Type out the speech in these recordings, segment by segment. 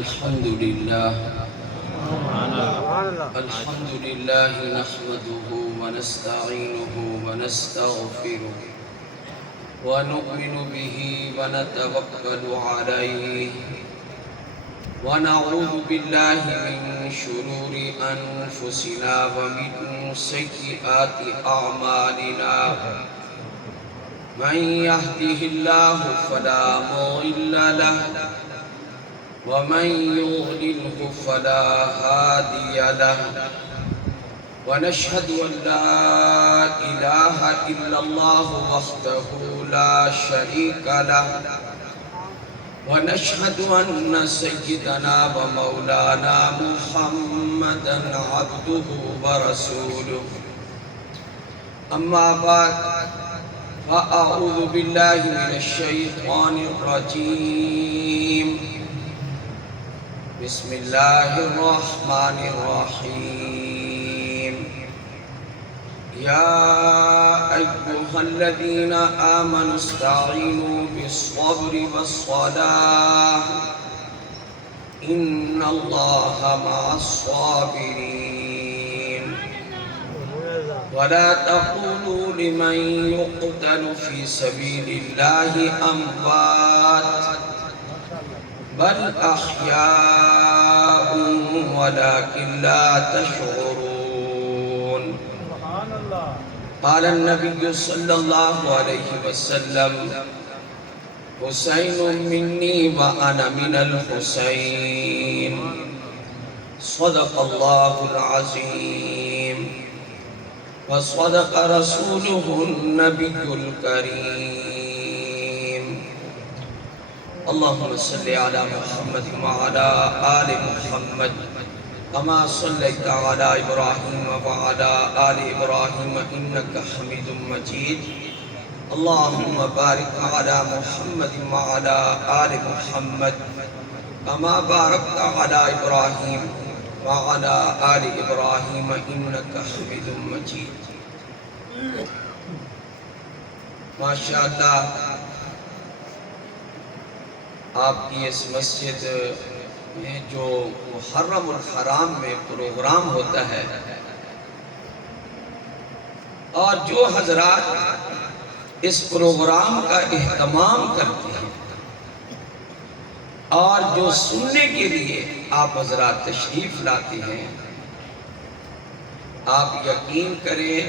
الحمد لله نحمده ونستعينه ونستغفره ونؤمن به ونتوكل عليه ونعوذ بالله من شرور أنفسنا ومن سيئات أعمالنا من يهده الله فلا مضل له ومن يضلله فلا هادي له ونشهد أن لا إله إلا الله وحده لا شريك له ونشهد أن سيدنا ومولانا محمدا عبده ورسوله أما بعد فأعوذ بالله من الشيطان الرجيم بسم الله الرحمن الرحيم يا أيها الذين آمنوا استعينوا بالصبر والصلاة إن الله مع الصابرين ولا تقولوا لمن يقتل في سبيل الله أموات بل أحياء ولكن لا تشعرون قال النبي صلى الله عليه وسلم حسين مني وأنا من الحسين صدق الله العظيم وصدق رسوله النبي الكريم اللهم صل على محمد وعلى آل محمد كما صليت على إبراهيم وعلى آل إبراهيم إنك حميد مجيد اللهم بارك على محمد وعلى آل محمد كما باركت على إبراهيم وعلى آل إبراهيم إنك حميد مجيد ما شاء اللہ آپ کی اس مسجد میں جو محرم الحرام میں پروگرام ہوتا ہے اور جو حضرات اس پروگرام کا اہتمام کرتے ہیں اور جو سننے کے لیے آپ حضرات تشریف لاتے ہیں آپ یقین کریں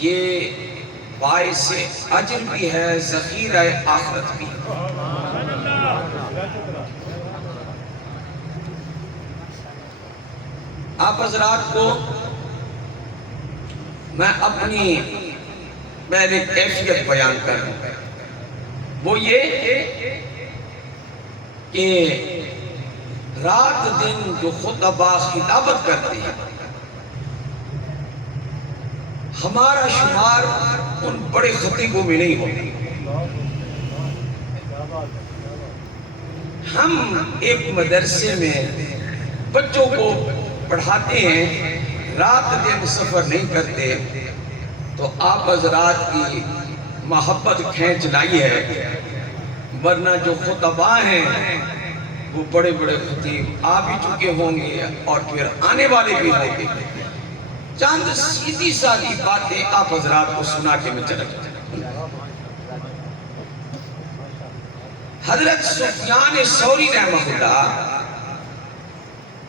یہ باعث اجر بھی ہے ذخیرہ آخرت بھی آپ حضرات کو میں اپنی پہلے کیفیت بیان کروں وہ یہ کہ رات دن جو خطبہ خطابت کرتے ہیں ہمارا شمار ان بڑے خطیبوں میں نہیں ہوتا ہم ایک مدرسے میں بچوں کو پڑھاتے ہیں رات دن سفر نہیں کرتے تو آپ حضرات کی محبت کھینچ لائی ہے ورنہ جو خطباء ہیں وہ بڑے بڑے خطیب آ بھی چکے ہوں گے اور پھر آنے والے بھی ہوں گے چند سیدھی سادھی باتیں آپ حضرات کو سنا کے میں چلا جاتا حضرت سفیان ثوری رحمہ اللہ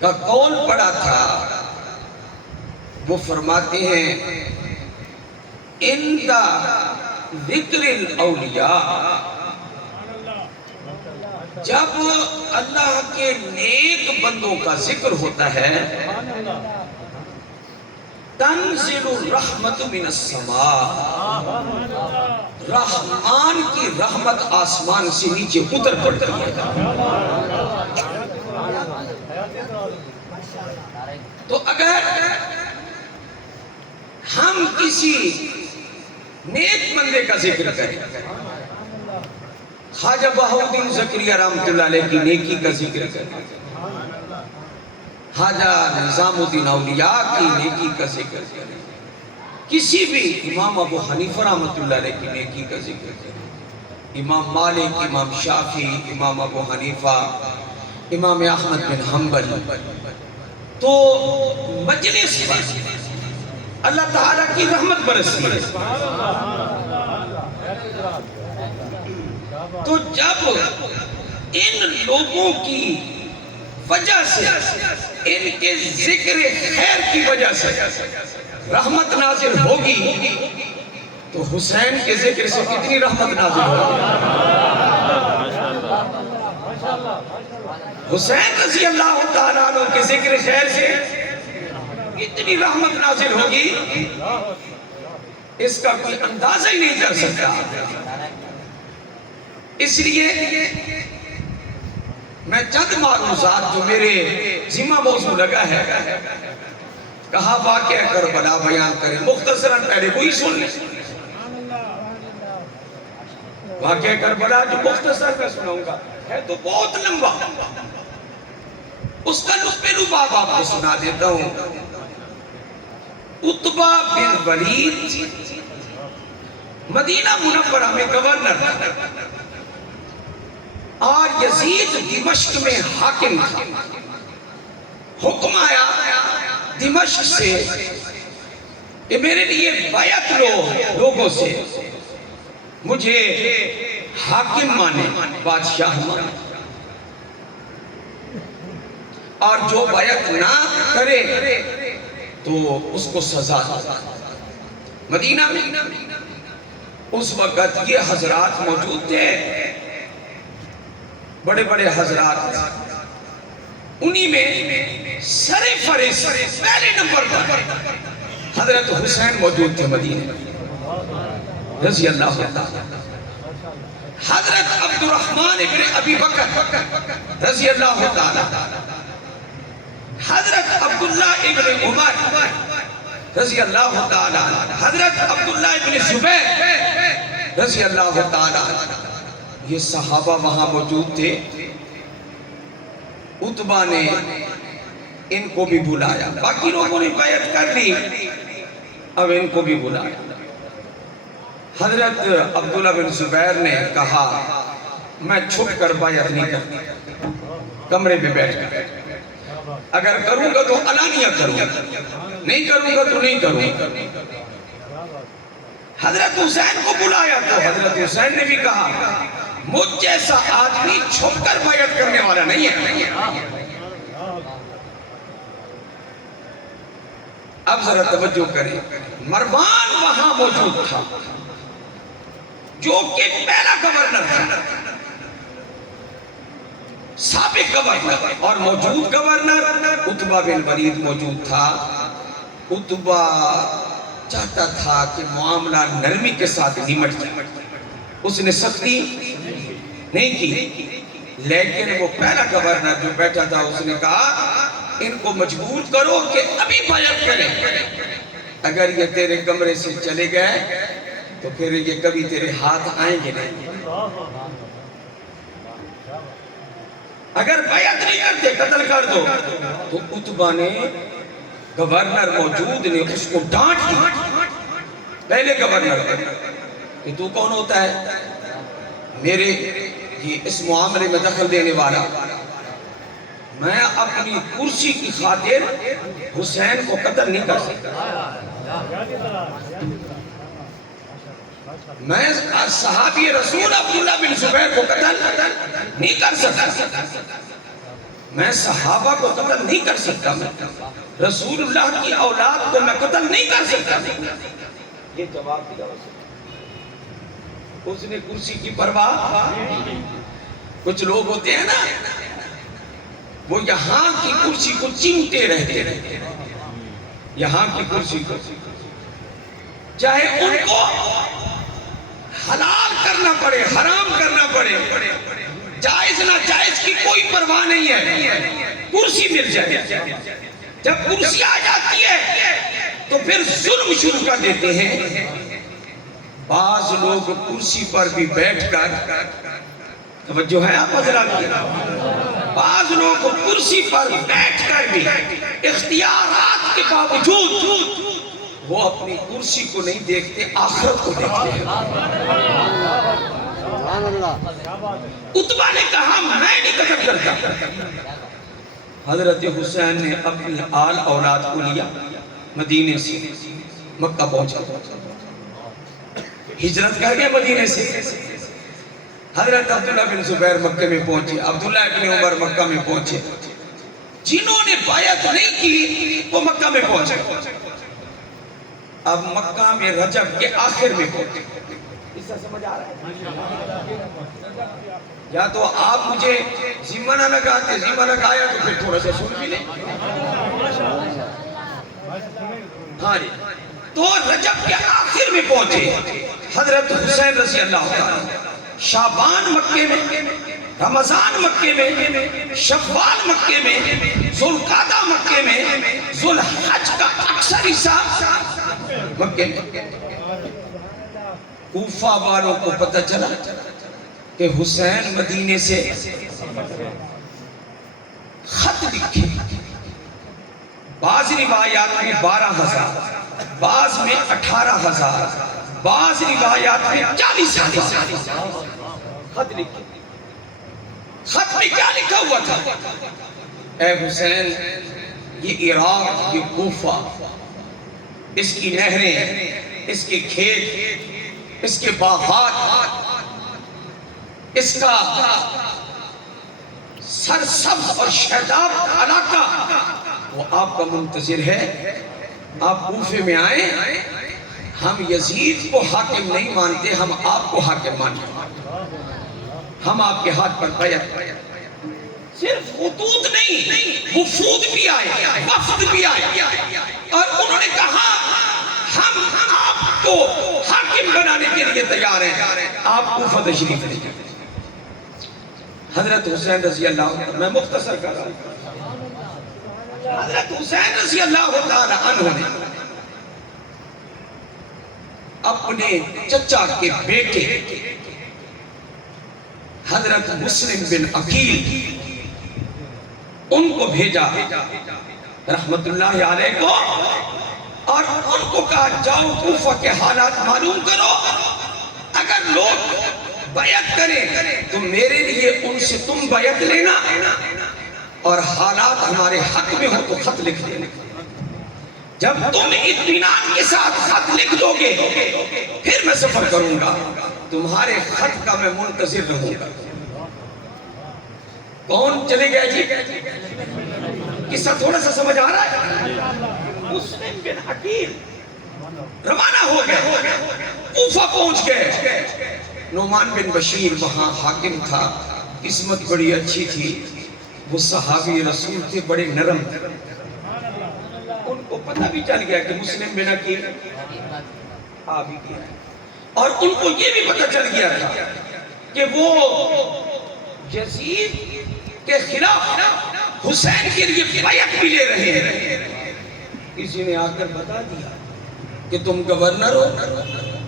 کا قول پڑا تھا وہ فرماتے ہیں عند ذکر الاولیاء جب اللہ کے نیک بندوں کا ذکر ہوتا ہے تنزل الرحمت من السماء رحمان کی رحمت آسمان سے نیچے اتر پڑتی ہے تو اگر ہم کسی نیک بندے کا ذکر کریں خواجہ بہاؤالدین زکریا رحمۃ اللہ علیہ کی نیکی کا ذکر کریں خواجہ نظام الدین اولیاء کی نیکی کا ذکر کریں کسی بھی امام ابو حنیفہ رحمۃ اللہ علیہ کی نیکی کا ذکر کریں امام مالک، امام شافعی، امام ابو حنیفہ، امام احمد بن حنبل، تو مجلس پر اللہ تعالیٰ کی رحمت برسی ہے۔ تو جب ان لوگوں کی وجہ سے، ان کے ذکر خیر کی وجہ سے رحمت نازل ہوگی، تو حسین کے ذکر سے کتنی رحمت نازل ہوگی؟ حسین رضی اللہ تعالیٰ عنہ کے ذکر خیر سے اتنی رحمت نازل ہوگی، اس کا کوئی اندازہ ہی نہیں کر سکتا۔ اس لیے میں چند معروضات جو میرے ذمہ موضوع لگا ہے، کہا واقعہ کربلا بیان کریں، مختصراً پہلے کوئی سن لیں۔ واقعہ کربلا جو مختصر میں سناؤں گا ہے تو بہت لمبا، اس کا لبے لباب آپ کو سنا دیتا ہوں۔ عتبہ بن ولید مدینہ منورہ میں گورنر تھا، اور یزید دمشق میں حاکم تھا۔ حکم آیا دمشق سے کہ میرے لیے بیعت لو لوگوں سے، مجھے حاکم مانے، بادشاہ مانے، اور جو بیعت نہ کرے تو اس کو سزا دو۔ مدینہ میں اس وقت یہ حضرات موجود تھے، بڑے بڑے حضرات، انہی میں سر فہرست پہلے نمبر پر حضرت حسین موجود تھے مدینہ رضی اللہ تعالیٰ، حضرت عبد الرحمن ابن ابی بکر رضی اللہ تعالیٰ، حضرت عبداللہ ابن عمر رضی اللہ تعالیٰ، حضرت عبداللہ ابن زبیر رضی اللہ تعالیٰ، یہ صحابہ وہاں موجود تھے۔ عتبہ نے ان کو بھی بلایا، باقی لوگوں نے بیعت کر لی، اب ان کو بھی بلایا۔ حضرت عبداللہ بن زبیر نے کہا میں چھپ کر بیعت نہیں کرتا، کمرے میں بیٹھ کر، اگر کروں گا تو علانیہ کروں گا، نہیں کروں گا تو نہیں کروں گا۔ حضرت حسین کو بلایا تو حضرت حسین نے بھی کہا مجھ جیسا آدمی چھپ کر بیعت کرنے والا نہیں ہے۔ اب ذرا توجہ کریں، مروان وہاں موجود تھا جو کہ پہلا گورنر تھا، سابق گورنر، اور موجود گورنر عتبہ بن ولید موجود تھا۔ عتبہ چاہتا تھا کہ معاملہ نرمی کے ساتھ نمٹ جائے، اس نے سختی نہیں کی، لیکن وہ پہلا گورنر جو بیٹھا تھا اس نے کہا ان کو مجبور کرو کہ ابھی بیعت کریں، اگر یہ تیرے کمرے سے چلے گئے تو پھر یہ کبھی تیرے ہاتھ آئیں گے نہیں، اگر بیعت نہیں کرتے قتل کر دو۔ تو عتبہ نے، گورنر موجود نے اس کو ڈانٹ دی، پہلے گورنر کہ تو کون ہوتا ہے میرے اس معاملے میں دخل دینے والا؟ میں اپنی کرسی کی خاطر حسین کو قتل نہیں کر سکتا، میں صحابی رسول عبداللہ بن زبیر کو قتل نہیں کر سکتا، میں صحابہ کو قتل نہیں کر سکتا، رسول اللہ کی اولاد کو میں قتل نہیں کر سکتا۔ یہ جواب دیا اس نے، کرسی کی پرواہ۔ کچھ لوگ ہوتے ہیں نا، وہ یہاں کی کرسی کو چمٹے رہتے ہیں، یہاں کی کرسی کو، چاہے ان کو حلال کرنا پڑے، حرام کرنا پڑے، جائز نہ جائز کی کوئی پرواہ نہیں ہے، کرسی مل جائے۔ جب کرسی آ جاتی ہے تو پھر ظلم شروع کر دیتے ہیں۔ بعض لوگ کرسی پر بھی بیٹھ کر، توجہ ہے آپ حضرات کی، بعض لوگ کرسی پر بیٹھ کر بھی اختیارات کے باوجود وہ اپنی کرسی کو نہیں دیکھتے، آخرت کو دیکھتے ہیں۔ عتبہ نے کہا میں نہیں قتل کرتا. حضرت حسین نے اپنی آل اولاد کو لیا, مدینے سے مکہ پہنچا, ہجرت کر گئے مدینے سے. حضرت عبداللہ بن زبیر مکہ میں پہنچے, عبداللہ بن عمر مکہ میں پہنچے. جنہوں نے بیعت نہیں کی وہ مکہ میں پہنچے. اب مکہ میں رجب کے آخر میں پہنچے. اس سے سمجھ آ رہا ہے؟ یا تو آپ مجھے ذمہ نہ لگاتے, ذمہ لگایا تو پھر تھوڑا سا سن بھی لیں. ہاں جی, تو رجب کے آخر میں پہنچے حضرت حسین رضی اللہ عنہ. شعبان مکے میں, رمضان مکے میں, شوال مکے میں, ذوالقعدہ مکے میں, ذوالحج کا اکثر حصہ مکے میں. کوفہ والوں کو پتہ چلا کہ حسین مدینے سے خط لکھے. بعض روایات میں 12,000, بعض میں 18,000, بعض روایات میں 40,000 خط لکھے. خط میں کیا لکھا ہوا تھا؟ اے حسین, یہ عراق, یہ کوفہ, اس کی نہریں, اس کے کھیت, اس کے باغات, اس کا سرسبز اور شاداب علاقہ وہ آپ کا منتظر ہے. آپ کوفے میں آئیں. ہم یزید کو حاکم نہیں مانتے, ہم آپ کو حاکم مانتے. ہم آپ کے ہاتھ پر بیعت. صرف خطوط نہیں, وفود بھی آئے, وفد بھی آئے, اور انہوں نے کہا ہم آپ کو حاکم بنانے کے لیے تیار ہیں, آپ کوفہ تشریف لے. حضرت حسین رضی اللہ عنہ, میں مختصر کر رہا ہوں, حضرت حسین رضی اللہ تعالی عنہ نے اپنے چچا کے بیٹے حضرت مسلم بن عقیل ان کو بھیجا رحمت اللہ علیہ کو, اور ان کو کہا جاؤ کوفہ کے حالات معلوم کرو, اگر لوگ بیعت کریں تو میرے لیے ان سے تم بیعت لینا, اور حالات ہمارے حق میں ہو تو خط لکھ دینا. جب تم اطمینان کے ساتھ خط لکھ دو گے پھر میں سفر کروں گا, تمہارے خط کا میں منتظر رہوں گا. کون چلے گئے جی؟ قصہ تھوڑا سا سمجھ آ رہا ہے؟ مسلم بن عقیل روانہ ہو گئے, کوفہ پہنچ گئے. نعمان بن بشیر وہاں حاکم تھا, قسمت بڑی اچھی تھی, وہ صحابی رسول تھے, بڑے نرم تھے. ان کو پتہ بھی چل گیا کہ مسلم بن عقیل آ بھی گیا, اور ان کو یہ بھی پتہ چل گیا تھا کہ وہ یزید کے خلاف حسین کے لیے بیعت بھی لے رہے ہیں. کسی نے آ کر بتا دیا کہ تم گورنر ہو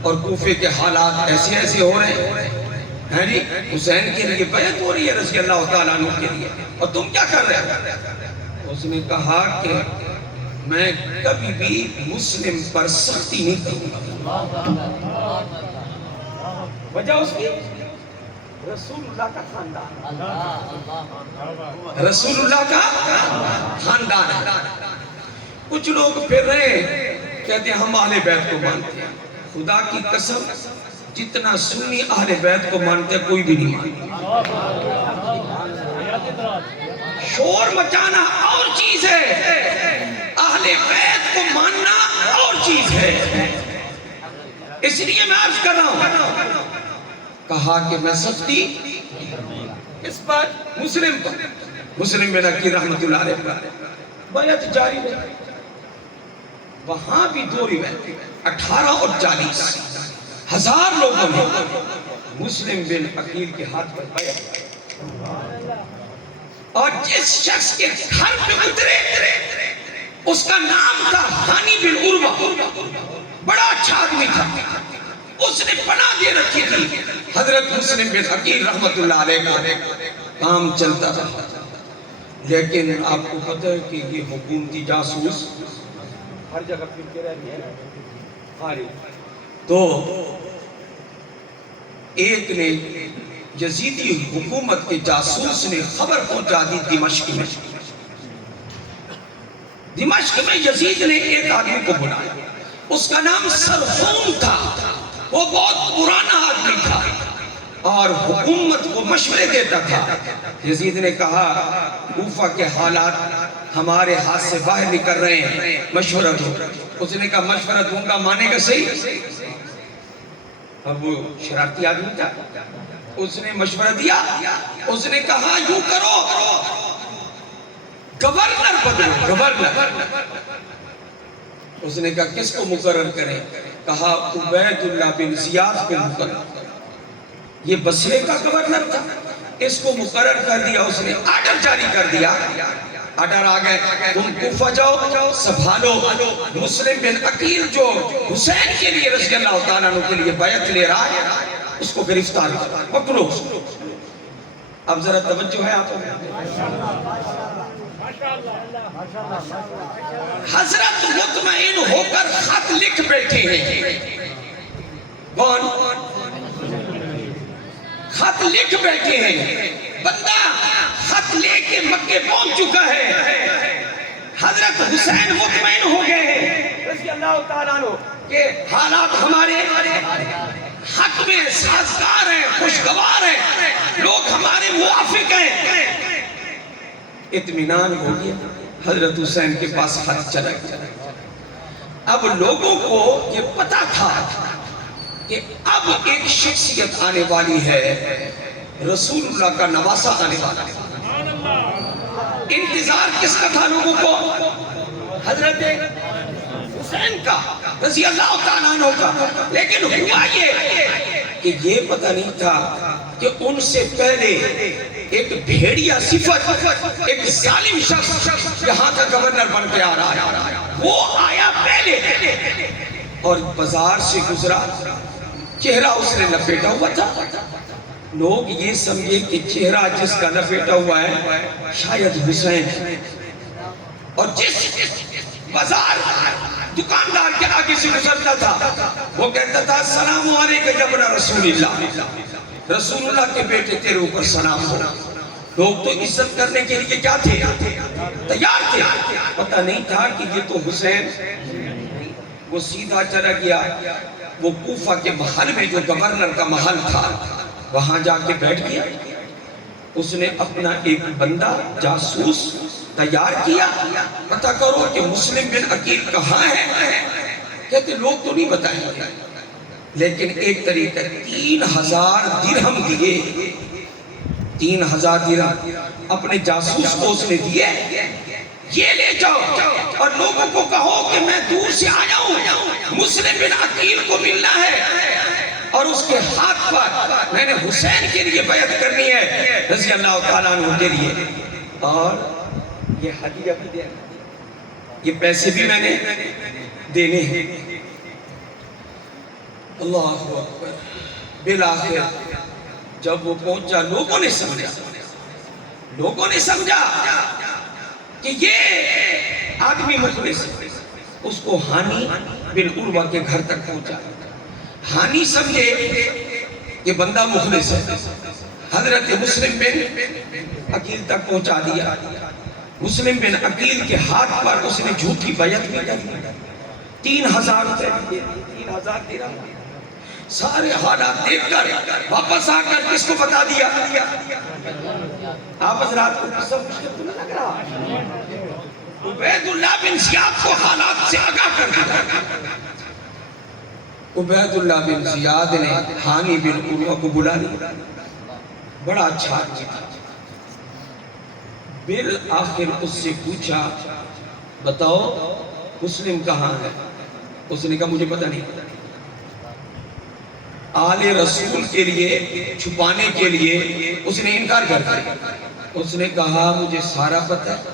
اور کوفے کے حالات ایسے ایسے ہو رہے ہیں جی, حسین کے لیے بیعت ہو رہی ہے رضی اللہ تعالیٰ عنہ کے لیے, اور تم کیا کر رہے ہو؟ اس نے کہا کہ میں کبھی بھی مسلم پر سختی نہیں کروں گا. وجہ اس کی رسول اللہ کا خاندان, رسول اللہ کا خاندان ہے. کچھ لوگ پھر رہے کہتے ہیں ہم اہل بیت کو مانتے ہیں. خدا کی قسم جتنا سنی اہل بیت کو مانتے ہیں کوئی بھی نہیں مانتے. شور مچانا اور چیز ہے, اہل بیت کو ماننا اور چیز ہے. اس لیے میں عرض کر رہا ہوں, کہا کہ میں سختی اس پر مسلم پر, مسلم بن عقیل رحمت اللہ علیہ پر بیعت جاری ہے. وہاں بھی دو روایت 18 اور 40 ہزار لوگوں نے مسلم بن عقیل کے ہاتھ پر بیعت, اور جس شخص کے گھر پہ اترے اس کا نام تھا ہانی بن عروہ, بڑا اچھا آدمی تھا, اس نے پناہ دے رکھی تھی. حضرت مسلم بن عقیل رحمت اللہ علیہ کا کام چلتا رہا, لیکن آپ کو پتہ ہے کہ یہ حکومتی جاسوس ہر جگہ پھرتے رہتے ہیں. تو ایک نے یزیدی حکومت کے جاسوس نے خبر پہنچا دی دمشق میں. دمشق میں یزید نے ایک آدمی کو بلایا، اس کا نام سرخون تھا. وہ بہت پرانا آدمی تھا اور حکومت کو مشورے دیتا تھا. یزید نے کہا کوفہ کے حالات ہمارے ہاتھ سے باہر نکل رہے ہیں، مشورہ دو. اس نے کہا مشورہ دوں گا، مانے گا صحیح؟ اب وہ شرارتی آدمی تھا، اس نے مشورہ دیا. اس نے کہا یوں کرو، گورنر بدلو، گورنر. اس نے کہا کس کو مقرر کریں؟ کہا عبید اللہ بن زیاد کو مقرر. یہ بصرے کا گورنر تھا، اس کو مقرر کر دیا. اس نے آرڈر جاری کر دیا. آرڈر آ گئے، تم کوفہ جاؤ، سنبھالو. مسلم بن عقیل جو حسین کے لیے رضی اللہ تعالیٰ عنہ کے لیے بیعت لے رہا ہے، اس کو گرفتار پکڑو. اب ذرا توجہ ہے آپ کو. حضرت مطمئن ہو کر خط لکھ بیٹھے ہیں. کون؟ خط لکھ بیٹھے ہیں. بندہ خط لے کے مکے پہنچ چکا ہے. حضرت حسین مطمئن ہو گئے ہیں رضی اللہ تعالیٰ عنہ کہ حالات ہمارے حق میں سازگار ہیں، خوشگوار ہیں، لوگ ہمارے موافق ہیں. اطمینان ہو گیا. حضرت حسین کے پاس خط چلا گیا. اب لوگوں کو یہ پتا تھا کہ اب ایک شخصیت آنے والی ہے، رسول اللہ کا نواسہ آنے والا ہے. انتظار کس کا تھا لوگوں کو؟ حضرت حسین کا رضی اللہ تعالیٰ عنہ کا. لیکن ہوا یہ کہ یہ پتہ نہیں تھا کہ ان سے پہلے ایک بھیڑیا صفت، ایک ظالم شخص یہاں کا گورنر بن کے آ رہا ہے. وہ آیا پہلے اور بازار سے گزرا. چہرہ اس نے لپیٹا ہوا تھا. لوگ یہ سمجھے کہ چہرہ جس کا لپیٹا ہوا ہے شاید حسین. اور جس بازار دکاندار کے آگے سے گزرتا تھا وہ کہتا تھا السلام علیکم یا ابن رسول اللہ، رسول اللہ کے بیٹے تیرے اوپر سلام ہو. لوگ تو عزت کرنے کے لیے کیا تھے؟ تیار تھے. پتہ نہیں تھا کہ یہ تو حسین. وہ سیدھا چلا گیا. وہ کوفہ کے محل میں جو گورنر کا محل تھا وہاں جا کے بیٹھ گیا. اس نے اپنا ایک بندہ جاسوس تیار کیا، پتہ کرو کہ مسلم بن عقیل کہاں ہے. کہتے لوگ تو نہیں بتائیں گے، لیکن ایک طریقہ 3000 درہم دیے. 3000 درہم اپنے جاسوس کو اس نے دیے. یہ لے جاؤ اور لوگوں کو کہو کہ میں دور سے آیا ہوں، مسلم بن عقیل کو ملنا ہے اور اس کے ہاتھ پر میں نے حسین کے لیے بیعت کرنی ہے رضی اللہ تعالیٰ عنہ کے لیے. اور یہ ہدیہ بھی دینا، یہ پیسے بھی میں نے دینے ہیں. اللہ اکبر. بالآخر جب وہ پہنچا لوگوں نے سمجھا کہ یہ آدمی مخلص ہے. اس کو ہانی بن عروہ کے گھر تک پہنچا. ہانی سمجھے کہ بندہ مخلص ہے. حضرت مسلم بن عقیل تک پہنچا دیا. مسلم بن عقیل کے ہاتھ پر اس نے جھوٹی بیعت بھی کر دی. 3000 روپے دیے. 3000 درہم. سارے حالات دیکھ کر واپس آ کر کس کو بتا دیا؟ آپ حضرات کو قصہ مشکل تو نہیں لگ رہا؟ عبید اللہ بن زیاد کو حالات سے آگاہ کر دیا. عبید اللہ بن زیاد نے ہانی بن عروہ کو بلا لیا. بڑا اچھا آدمی تھا. بالآخر اس سے پوچھا بتاؤ مسلم کہاں ہے؟ اس نے کہا مجھے پتہ نہیں. آل رسول کے لیے چھپانے کے لیے اس نے انکار کر دیا. اس نے کہا مجھے سارا پتہ ہے.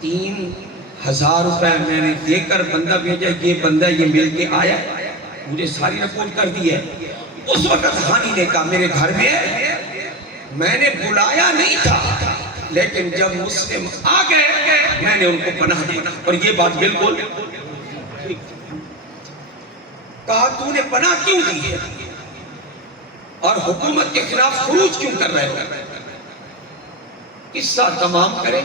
3000 روپے میں نے دے کر بندہ بھیجا، یہ بندہ یہ مل کے آیا، مجھے ساری رپورٹ کر دی ہے. اس وقت ہانی نے کہا میرے گھر میں نے بلایا نہیں تھا، لیکن جب مسلم آ گئے میں نے ان کو پناہ دی. اور یہ بات بالکل کہا تو نے پناہ کیوں دی ہے؟ اور حکومت کے خلاف خروج کیوں کر رہے ہو؟ قصہ تمام کرے.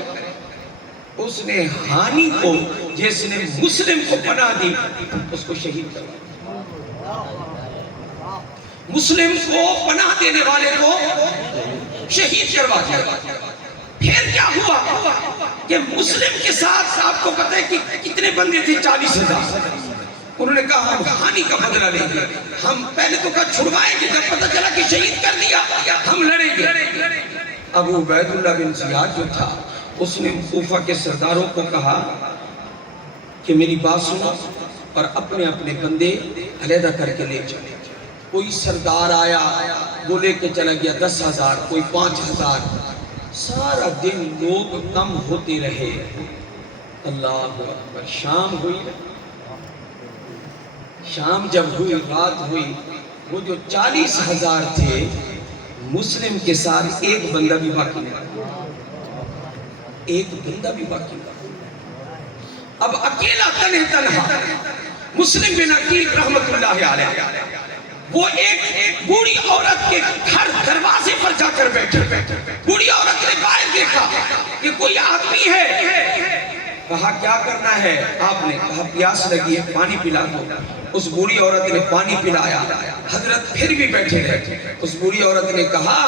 اس نے ہانی کو، جس نے مسلم کو پناہ دی، اس کو شہید کر دیا. مسلم کو پناہ دینے والے کو شہید کروا دیا. پھر کیا ہوا کہ مسلم کے ساتھ آپ کو پتہ ہے کہ کتنے بندے تھے؟ 40,000. انہوں نے کہا ہم ہانی کا بدلہ لیں گے. ہم پہلے تو کہا چھڑوائیں گے، جب پتہ چلا کہ شہید کر دیا ہم لڑیں گے. ابو عبید اللہ بن زیاد جو تھا، اس نے کوفہ کے سرداروں کو کہا کہ میری بات سنو اور اپنے اپنے بندے علیحدہ کر کے لے چلے. کوئی سردار آیا، وہ لے کے چلا گیا 10,000، کوئی 5,000. سارا دن لوگ کم ہوتے رہے. اللہ اکبر. شام ہوئی، شام جب ہوئی، رات ہوئی، وہ جو 40,000 تھے، مسلم کے ساتھ ایک بندہ بھی باقی نہیں. ایک بندہ بھی باقی نہیں. اب اکیلا تنہا مسلم بن عقیل رحمت اللہ علیہ، وہ ایک بوڑھی عورت کے گھر دروازے پر جا کر بیٹھے. بوڑھی عورت نے باہر دیکھا کہ کوئی آدمی ہے. کہا کیا کرنا ہے؟ آپ نے کہا پیاس لگی ہے، پانی پلا دو. اس بوڑھی عورت نے پانی پلایا. حضرت پھر بھی بیٹھے رہے. اس بوڑھی عورت نے کہا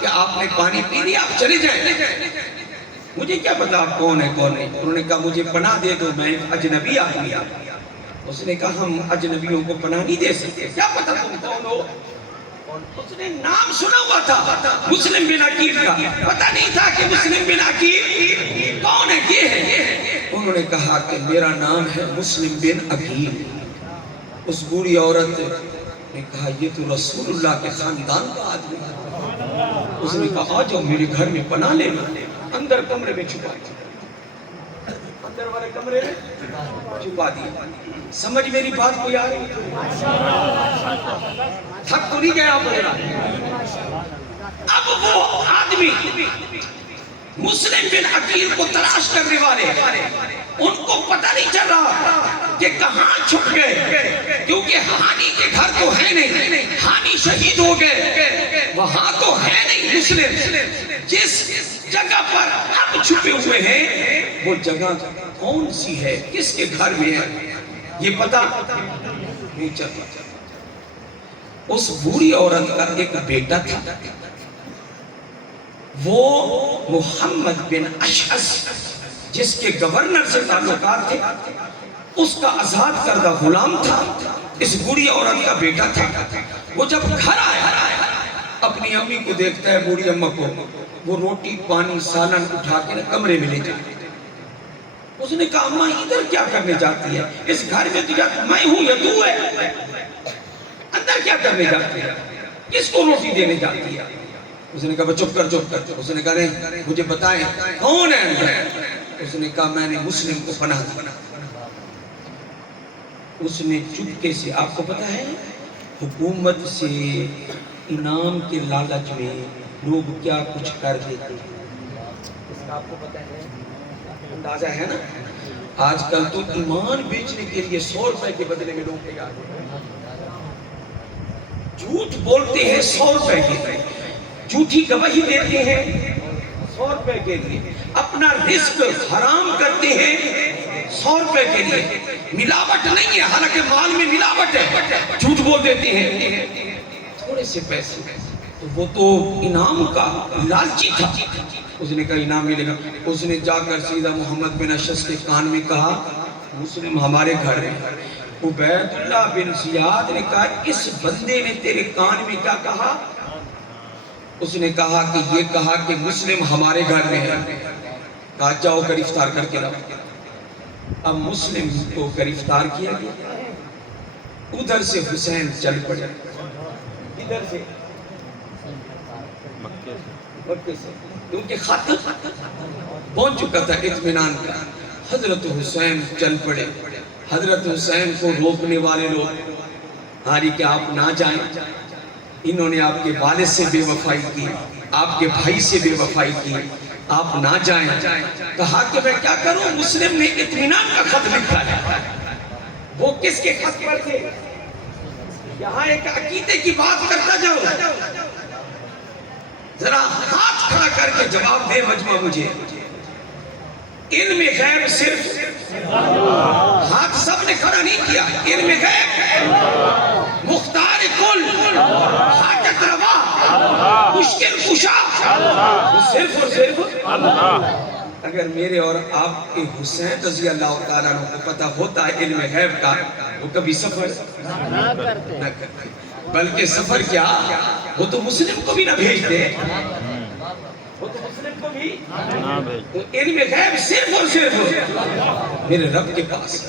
کہ آپ نے پانی پی لیا، آپ چلے جائیں. مجھے کیا پتا آپ کون ہے کون نہیں. انہوں نے کہا مجھے پناہ دے دو، میں اجنبی آدمی. اس نے کہا ہم اجنبیوں کو پناہ نہیں دے سکتے. کیا پتا تم کون ہو؟ اس نے نام سنا ہوا تھا مسلم بن عقیل کا، پتا نہیں تھا کہ مسلم بن عقیل کون ہے. یہ ہے. انہوں نے کہا کہ میرا نام ہے مسلم بن عقیل. اس بوڑھی عورت نے کہا یہ تو رسول اللہ کے خاندان کا آدمی ہے. اس نے کہا آ جاؤ میرے گھر میں پناہ لے لو. اندر کمرے میں چھپا دیا. اندر والے کمرے میں چھپا دیا. سمجھ میری بات کو آ رہی؟ تھک تو نہیں گیا آپ میرا؟ اب وہ آدمی مسلم بن عقیل کو تلاش کرنے والے، ان کو پتہ نہیں چل رہا کہ کہاں چھپ گئے، کیونکہ ہانی کے گھر تو ہے نہیں. ہانی شہید ہو گئے، وہاں تو ہے نہیں مسلم. جس جگہ پر اب چھپے ہوئے ہیں وہ جگہ کون سی ہے، کس کے گھر میں ہے، یہ پتہ نہیں چلتا. اس بوڑھی عورت کا ایک بیٹا تھا، وہ محمد بن اشعث جس کے گورنر سے تعلقات تھے، اس کا آزاد کردہ غلام تھا. اس بوڑھی عورت کا بیٹا تھا. وہ جب گھر آیا، اپنی امی کو دیکھتا ہے، بوڑھی اماں کو، وہ روٹی پانی سالن اٹھا کے کمرے میں لے جاتی. اس نے کہا اماں ادھر کیا کرنے جاتی ہے؟ اس گھر میں میں ہوں یا تو ہے؟ اندر کیا کرنے جاتی ہے؟ کس کو روٹی دینے جاتی ہے؟ اس نے کہا چپ کر چپ کر. اس نے کہا نہیں مجھے بتائیں کون ہے اندر؟ اس نے کہا میں نے مسلم کو پناہ دی. اس نے چپکے سے، آپ کو پتا ہے حکومت سے انعام کے لالچ میں لوگ کیا کچھ کر دیتے ہیں، اس کا آپ کو پتا ہے، اندازہ ہے نا. آج کل تو ایمان بیچنے کے لیے 100 روپے کے بدلے میں لوگ تیار ہیں. جھوٹ بولتے ہیں 100 روپے کے، جھوٹی گواہی دیتے ہیں 100 روپے کے لیے، اپنا رزق حرام کرتے ہیں 100 روپے کے لیے. ملاوٹ نہیں ہے، حالانکہ مال میں ملاوٹ ہے، جھوٹ بول دیتے ہیں تھوڑے سے پیسے. تو وہ تو انعام کا لالچی تھا. اس نے کہا انعام ملے گا. اس نے جا کر سیدھا محمد بن اشعث کے کان میں کہا مسلم ہمارے گھر ہے. عبید اللہ بن زیاد نے کہا اس بندے نے تیرے کان میں کیا کہا؟ اس نے کہا کہ یہ کہا کہ مسلم ہمارے گھر میں ہے. کہا جاؤ گرفتار کر کے لاؤ. اب مسلم کو گرفتار کیا گیا. ادھر سے حسین چل پڑے، ادھر سے مکے سے، کیونکہ خط پہنچ چکا تھا اطمینان کا. حضرت حسین چل پڑے. حضرت حسین کو روکنے والے لوگ، ہاری کہ آپ نہ جائیں، انہوں نے آپ کے والد سے بے وفائی کی، آپ کے بھائی سے بے وفائی کی، آپ نہ جائیں. کہا کہ میں کیا کروں، مسلم نے اطمینان کا خط لکھا ہے. وہ کس کے خط پر تھے؟ یہاں ایک عقیدے کی بات کرتا جاؤ، ذرا ہاتھ کھڑا کر کے جواب دے مجمع مجھے، علم غیب صرف ہاتھ سب نے کھڑا نہیں کیا، علم غیب مختار کل حاجت روا مشکل کشا صرف اور صرف اگر میرے اور آپ کے حسین رضی اللہ تعالیٰ عنہ کو پتہ ہوتا ہے علم غیب کا، وہ کبھی سفر نہ کرتے، بلکہ سفر کیا، وہ تو مسلم کو بھی نہ بھیجتے، وہ تو مسلم کو بھی تو علم غیب صرف اور صرف میرے رب کے پاس۔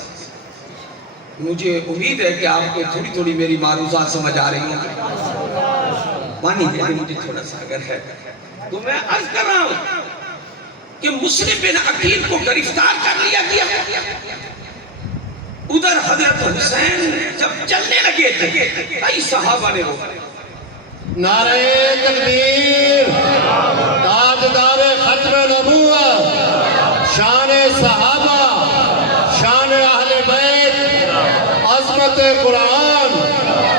مجھے امید ہے کہ آپ کو تھوڑی تھوڑی میری معروضات سمجھ آ رہی ہیں، پانی دے مجھے تھوڑا سا اگر ہے تو میں عرض کر رہا ہوں کہ مسلم بن عقیل کو گرفتار کر لیا گیا، ادھر حضرت حسین جب چلنے لگے تھے کئی صحابہ نے روکا، نعرہ تکبیر، تاجدار ختم نبوت، شان صحابہ، شان اہل بیت، عظمت قرآن،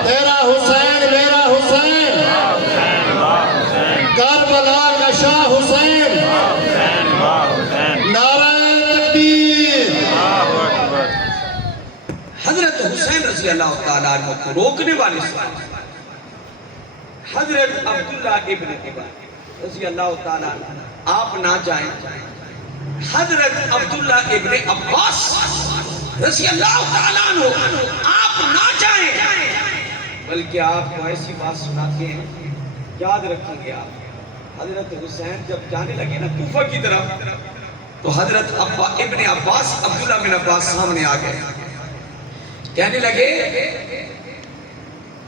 تیرا حسین میرا حسین، کربلا کا شاہ حسین، نعرہ تکبیر۔ حضرت حسین رضی اللہ تعالیٰ عنہ کو روکنے والے سوال، حضرت عبداللہ ابن ابی رضی اللہ تعالیٰ عنہ آپ نہ جائیں، حضرت عبداللہ ابن عباس رضی اللہ تعالیٰ عنہ آپ نہ جائیں، بلکہ آپ کو ایسی بات سناتے ہیں، یاد رکھیں گے آپ، حضرت حسین جب جانے لگے نا کوفہ کی طرف تو حضرت ابن عباس عبداللہ بن عباس سامنے آ گئے، کہنے لگے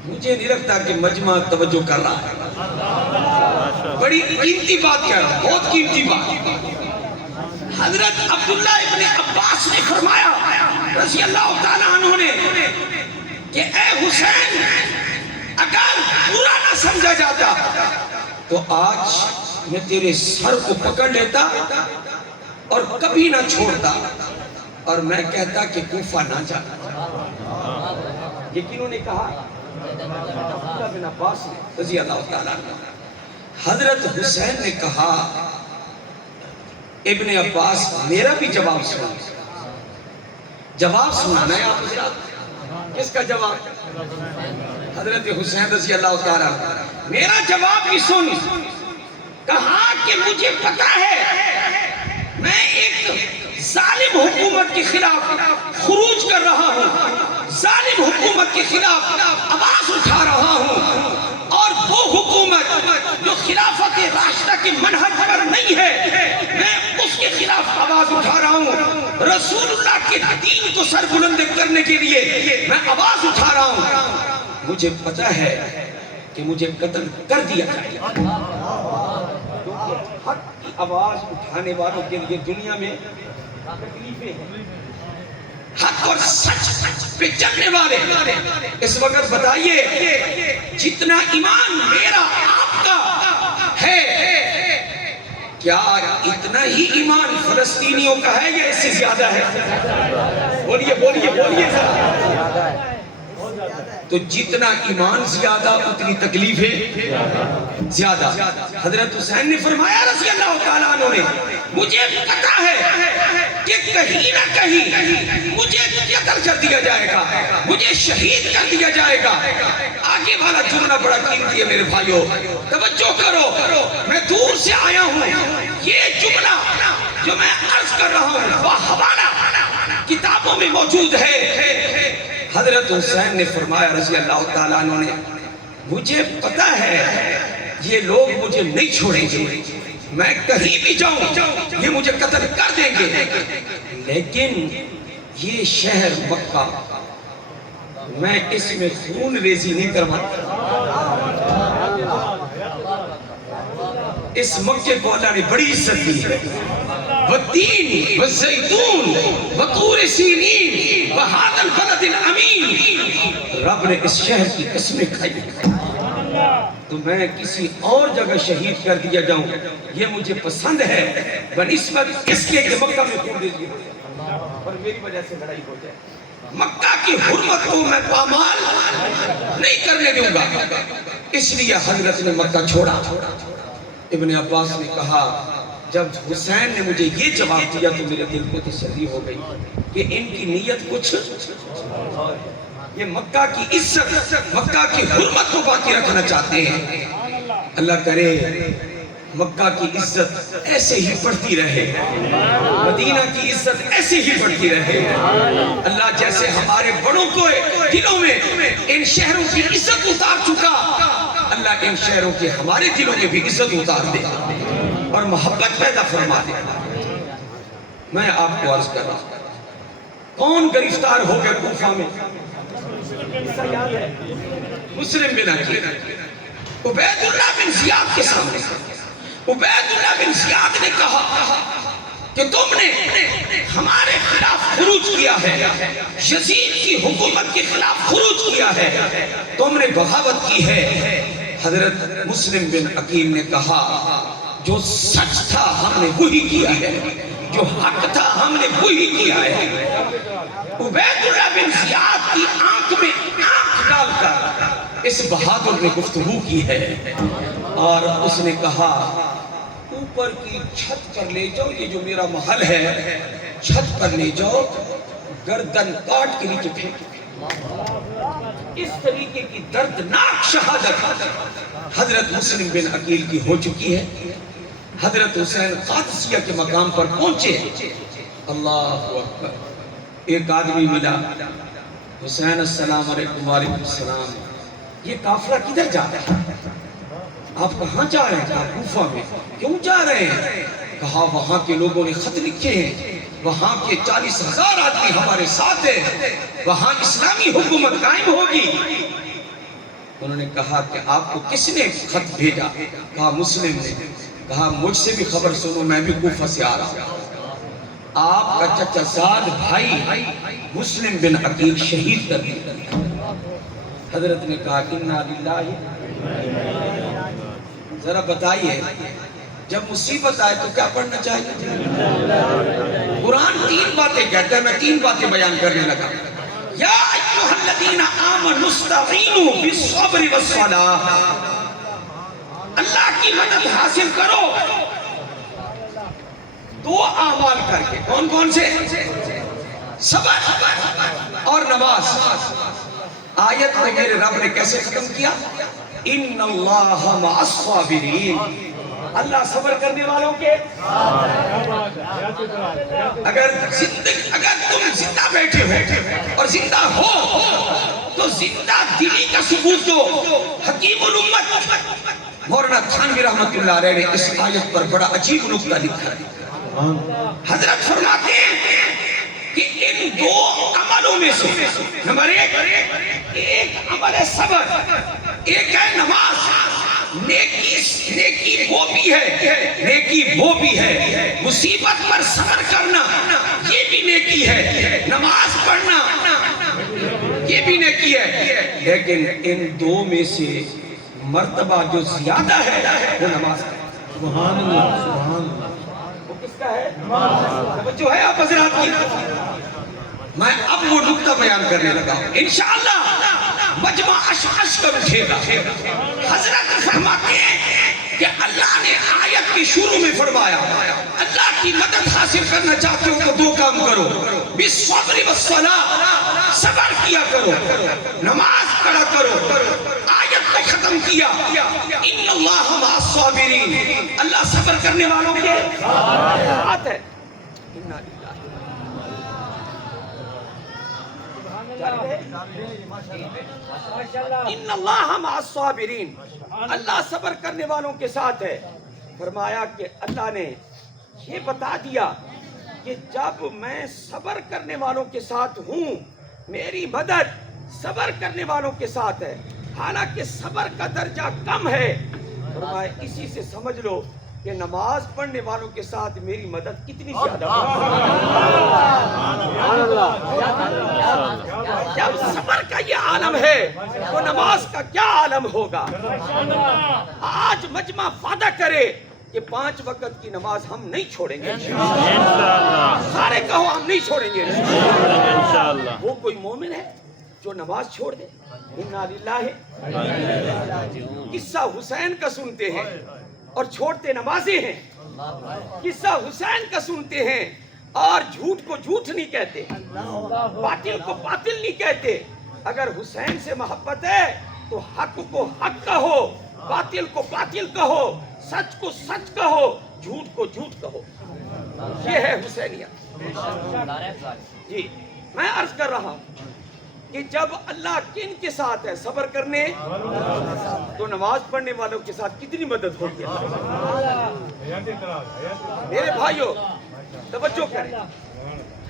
مجھے نہیں لگتا کہ مجمع توجہ کر رہا ہے، بڑی قیمتی بات کہہ رہا ہوں، بہت قیمتی بات۔ حضرت عبداللہ ابن عباس نے فرمایا رضی اللہ تعالیٰ عنہ نے کہ اے حسین، اگر برا نہ سمجھا جاتا تو آج میں تیرے سر کو پکڑ لیتا اور کبھی نہ چھوڑتا اور میں کہتا کہ کوفہ نہ جانا۔ یہ کنہوں نے کہا؟ عبداللہ بن عباس رضی اللہ تعالیٰ عنہ۔ حضرت حسین نے کہا ابن عباس میرا بھی جواب سنا، جواب سنانا ہے آپ حضرات، کس کا جواب؟ حضرت حسین رضی اللہ تعالیٰ عنہ، میرا جواب بھی سن۔ کہا کہ مجھے پتا ہے میں ایک ظالم حکومت کے خلاف خروج کر رہا ہوں، ظالم حکومت کے خلاف آواز اٹھا رہا ہوں، اور وہ حکومت جو خلافت راشدہ کے منہج پر نہیں ہے میں اس کے خلاف آواز اٹھا رہا ہوں، رسول اللہ کے دین کو سر بلند کرنے کے لیے میں آواز اٹھا رہا ہوں، مجھے پتا ہے کہ مجھے قتل کر دیا جائے گا، کیونکہ حق کی آواز اٹھانے والوں کے لیے دنیا میں تکلیفیں ہیں، حق اور سچ پہ چلنے والے اس وقت بتائیے جتنا ایمان میرا آپ کا ہے کیا اتنا ہی ایمان فلسطینیوں کا ہے یا اس سے زیادہ ہے؟ بولیے بولیے بولیے تو جتنا ایمان زیادہ اتنی تکلیفیں زیادہ۔ حضرت حسین نے فرمایا رضی اللہ تعالیٰ عنہ نے مجھے پتا ہے کہ کہیں نہ کہیں مجھے قتل کر دیا جائے گا، مجھے شہید کر دیا جائے گا۔ آگے والا جملہ بڑا قیمتی ہے میرے بھائیو، توجہ کرو، میں دور سے آیا ہوں، یہ جملہ جو میں عرض کر رہا ہوں وہ حوالہ کتابوں میں موجود ہے۔ حضرت حسین نے فرمایا رضی اللہ تعالیٰ عنہ نے مجھے پتا ہے یہ لوگ مجھے نہیں چھوڑیں گے، میں کہیں بھی جاؤں یہ مجھے قتل کر دیں گے، لیکن یہ شہر مکہ میں اس میں خون ریزی نہیں کرواتا۔ اس مکے کو اللہ نے بڑی عزت دی ہے، والتین والزیتون وطور سینین وہذا البلد الامین، رب نے اس شہر کی قسمیں کھائی تو میں کسی اور جگہ شہید کر دیا جاؤں یہ مجھے پسند ہے بنسبت اس کے کہ مکہ میں خون ریزی ہو جائے اور میری وجہ سے لڑائی ہو جائے۔ مکہ کی حرمت کو میں پامال نہیں کرنے دوں گا. اس لیے حضرت نے مکہ چھوڑا. ابن عباس نے کہا جب حسین نے مجھے یہ جواب دیا تو میرے دل کو تسلی ہو گئی کہ ان کی نیت کچھ، یہ مکہ کی عزت، مکہ کی حرمت کو باقی رکھنا چاہتے ہیں. اللہ کرے مکہ کی عزت ایسے ہی بڑھتی رہے، مدینہ کی عزت ایسے ہی بڑھتی رہے. اللہ جیسے ہمارے بڑوں کو دلوں میں ان شہروں کی عزت اتار چکا، اللہ ان شہروں کے ہمارے دلوں میں بھی عزت اتار دے اور محبت پیدا فرما دے. میں آپ کو عرض کر رہا ہوں کون گرفتار ہو گئے کوفہ میں؟ مسلم بن عقیل. عبید اللہ بن زیاد کے سامنے عبید اللہ بن زیاد نے کہا کہ تم نے ہمارے خلاف خروج کیا ہے، یزید کی حکومت کے خلاف خروج کیا ہے، تم نے بغاوت کی ہے. حضرت مسلم بن عقیل نے کہا جو سچ تھا ہم نے وہی کیا ہے، جو حق تھا ہم نے وہی کیا ہے. عبید اللہ بن زیاد کی آنکھ میں آنکھ ڈال کر اس بہادر نے گفتگو کی ہے اور اس نے کہا اوپر کی چھت پر لے جاؤ، یہ جو میرا محل ہے چھت پر لے جاؤ، گردن کاٹ کے نیچے پھینک. اس طریقے کی دردناک شہادت حضرت مسلم بن عقیل کی ہو چکی ہے. حضرت حسین قادسیہ کے مقام پر پہنچے. اللہ اکبر. ایک آدمی ملا، حسین السلام علیکم. وعلیکم السلام. یہ قافلہ کدھر جا رہا ہے؟ آپ کہاں جا رہے ہیں؟ کہا کوفہ میں. کیوں جا رہے ہیں؟ کہا وہاں کے لوگوں نے خط لکھے ہیں، وہاں کے 40,000 آدمی ہمارے ساتھ ہیں، وہاں اسلامی حکومت قائم ہوگی. انہوں نے کہا کہ آپ کو کس نے خط بھیجا؟ کہا مسلم نے. کہا مجھ سے بھی خبر سنو، میں بھی کوفہ سے آ رہا ہوں. آپ کا چچا زاد بھائی مسلم بن عقیل شہید کر دیا. حضرت نے کہا انا للہ. ذرا بتائیے جب مصیبت آئے تو کیا پڑھنا چاہیے؟ قرآن 3 باتیں کہتا ہے، میں 3 باتیں بیان کرنے لگا. یا ایھا الذین آمنوا استعینوا بالصبر والصلاۃ. اللہ کی مدد حاصل کرو 2 اعمال کر کے. کون کون سے؟ صبر اور نماز. آیت میں میرے رب نے کیسے ختم کیا؟ ان اللہ مع الصابرین. اللہ صبر کرنے والوں کے. اگر تم زندہ بیٹھے ہو اور زندہ ہو تو زندہ دلی کا ثبوت دو. حکیم الامت مولانا تھانوی رحمت اللہ علیہ نے اس آیت پر بڑا عجیب نکتہ لکھا ہے. حضرت فرماتے ہیں کہ ان 2 عملوں میں سے نمبر 1 عمل ہے صبر، ایک ہے نماز. نیکی وہ بھی ہے، نیکی وہ بھی ہے. مصیبت پر صبر کرنا یہ بھی نیکی ہے، نماز پڑھنا یہ بھی نیکی ہے. لیکن ان 2 میں سے مرتبہ جو زیادہ ہے وہ نماز ہے. سبحان اللہ سبحان اللہ. وہ کس کا ہے؟ نماز. جو ہے آپ حضرات کی. میں اب وہ نکتہ بیان کرنے لگا ہوں. انشاءاللہ مجمع اشعش کر اٹھے گا. حضرت فرماتے ہیں کہ اللہ نے آیت کی شروع میں فرمایا اللہ کی مدد حاصل کرنا چاہتے ہو تو 2 کام کرو. بالصبر والصلاۃ. صبر کیا کرو، نماز پڑھا کرو. آیت کو ختم کیا ان اللہ مع الصابرین. اللہ صبر کرنے والوں کے ساتھ ہے. ان اللہ مع الصابرین. اللہ صبر کرنے والوں کے ساتھ ہے. فرمایا کہ اللہ نے یہ بتا دیا کہ جب میں صبر کرنے والوں کے ساتھ ہوں میری مدد صبر کرنے والوں کے ساتھ ہے. حالانکہ صبر کا درجہ کم ہے. فرمایا اسی سے سمجھ لو کہ نماز پڑھنے والوں کے ساتھ میری مدد کتنی زیادہ جب صبر کا یہ عالم ہے تو نماز کا کیا عالم ہوگا. آج مجمع وعدہ کرے کہ 5 وقت کی نماز ہم نہیں چھوڑیں گے انشاءاللہ سارے کہو ہم نہیں چھوڑیں گے انشاءاللہ وہ کوئی مومن ہے جو نماز چھوڑ دے؟ انا للہ قصہ حسین کا سنتے ہیں اور چھوڑتے نمازی ہیں قصہ حسین کا سنتے ہیں اور جھوٹ کو جھوٹ نہیں کہتے باطل کو باطل نہیں کہتے اگر حسین سے محبت ہے تو حق کو حق کہو باطل کو باطل کہو سچ کو سچ کہو جھوٹ کو جھوٹ کہو یہ ہے حسینیت جی میں عرض کر رہا ہوں کہ جب اللہ کن کے ساتھ ہے صبر کرنے تو نماز پڑھنے والوں کے ساتھ کتنی مدد ہوتی ہے میرے بھائیوں توجہ کریں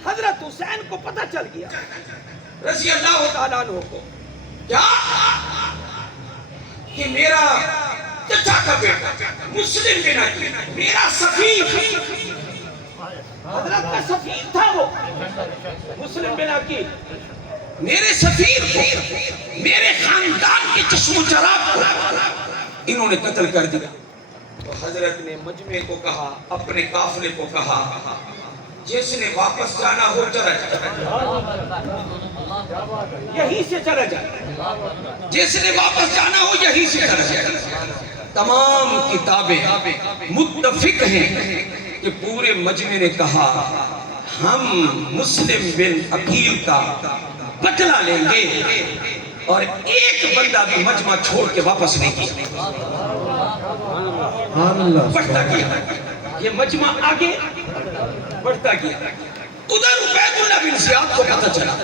حضرت حسین کو پتہ چل گیا رضی اللہ تعالیٰ عنہ کو کیا کہ میرا چچا کا بیٹا مسلم بن عقیل میرا سفیر حضرت کا سفیر تھا وہ مسلم بن عقیل میرے سفیر کو میرے خاندان کے چشم و چراغ کو انہوں نے قتل کر دیا تو حضرت نے مجمع کو کہا اپنے قافلے کو کہا جس نے واپس جانا ہو چلا جائے یہیں سے چلا جائے جس نے واپس جانا ہو یہیں سے چلا جائے تمام کتابیں متفق ہیں کہ پورے مجمع نے کہا ہم مسلم بن عقیل کا بدلہ لیں گے اور ایک بندہ بھی مجمع چھوڑ کے واپس نہیں کیا بڑھتا گیا یہ مجمع آگے بڑھتا گیا ادھر عبید اللہ بن زیاد کو پتہ چلا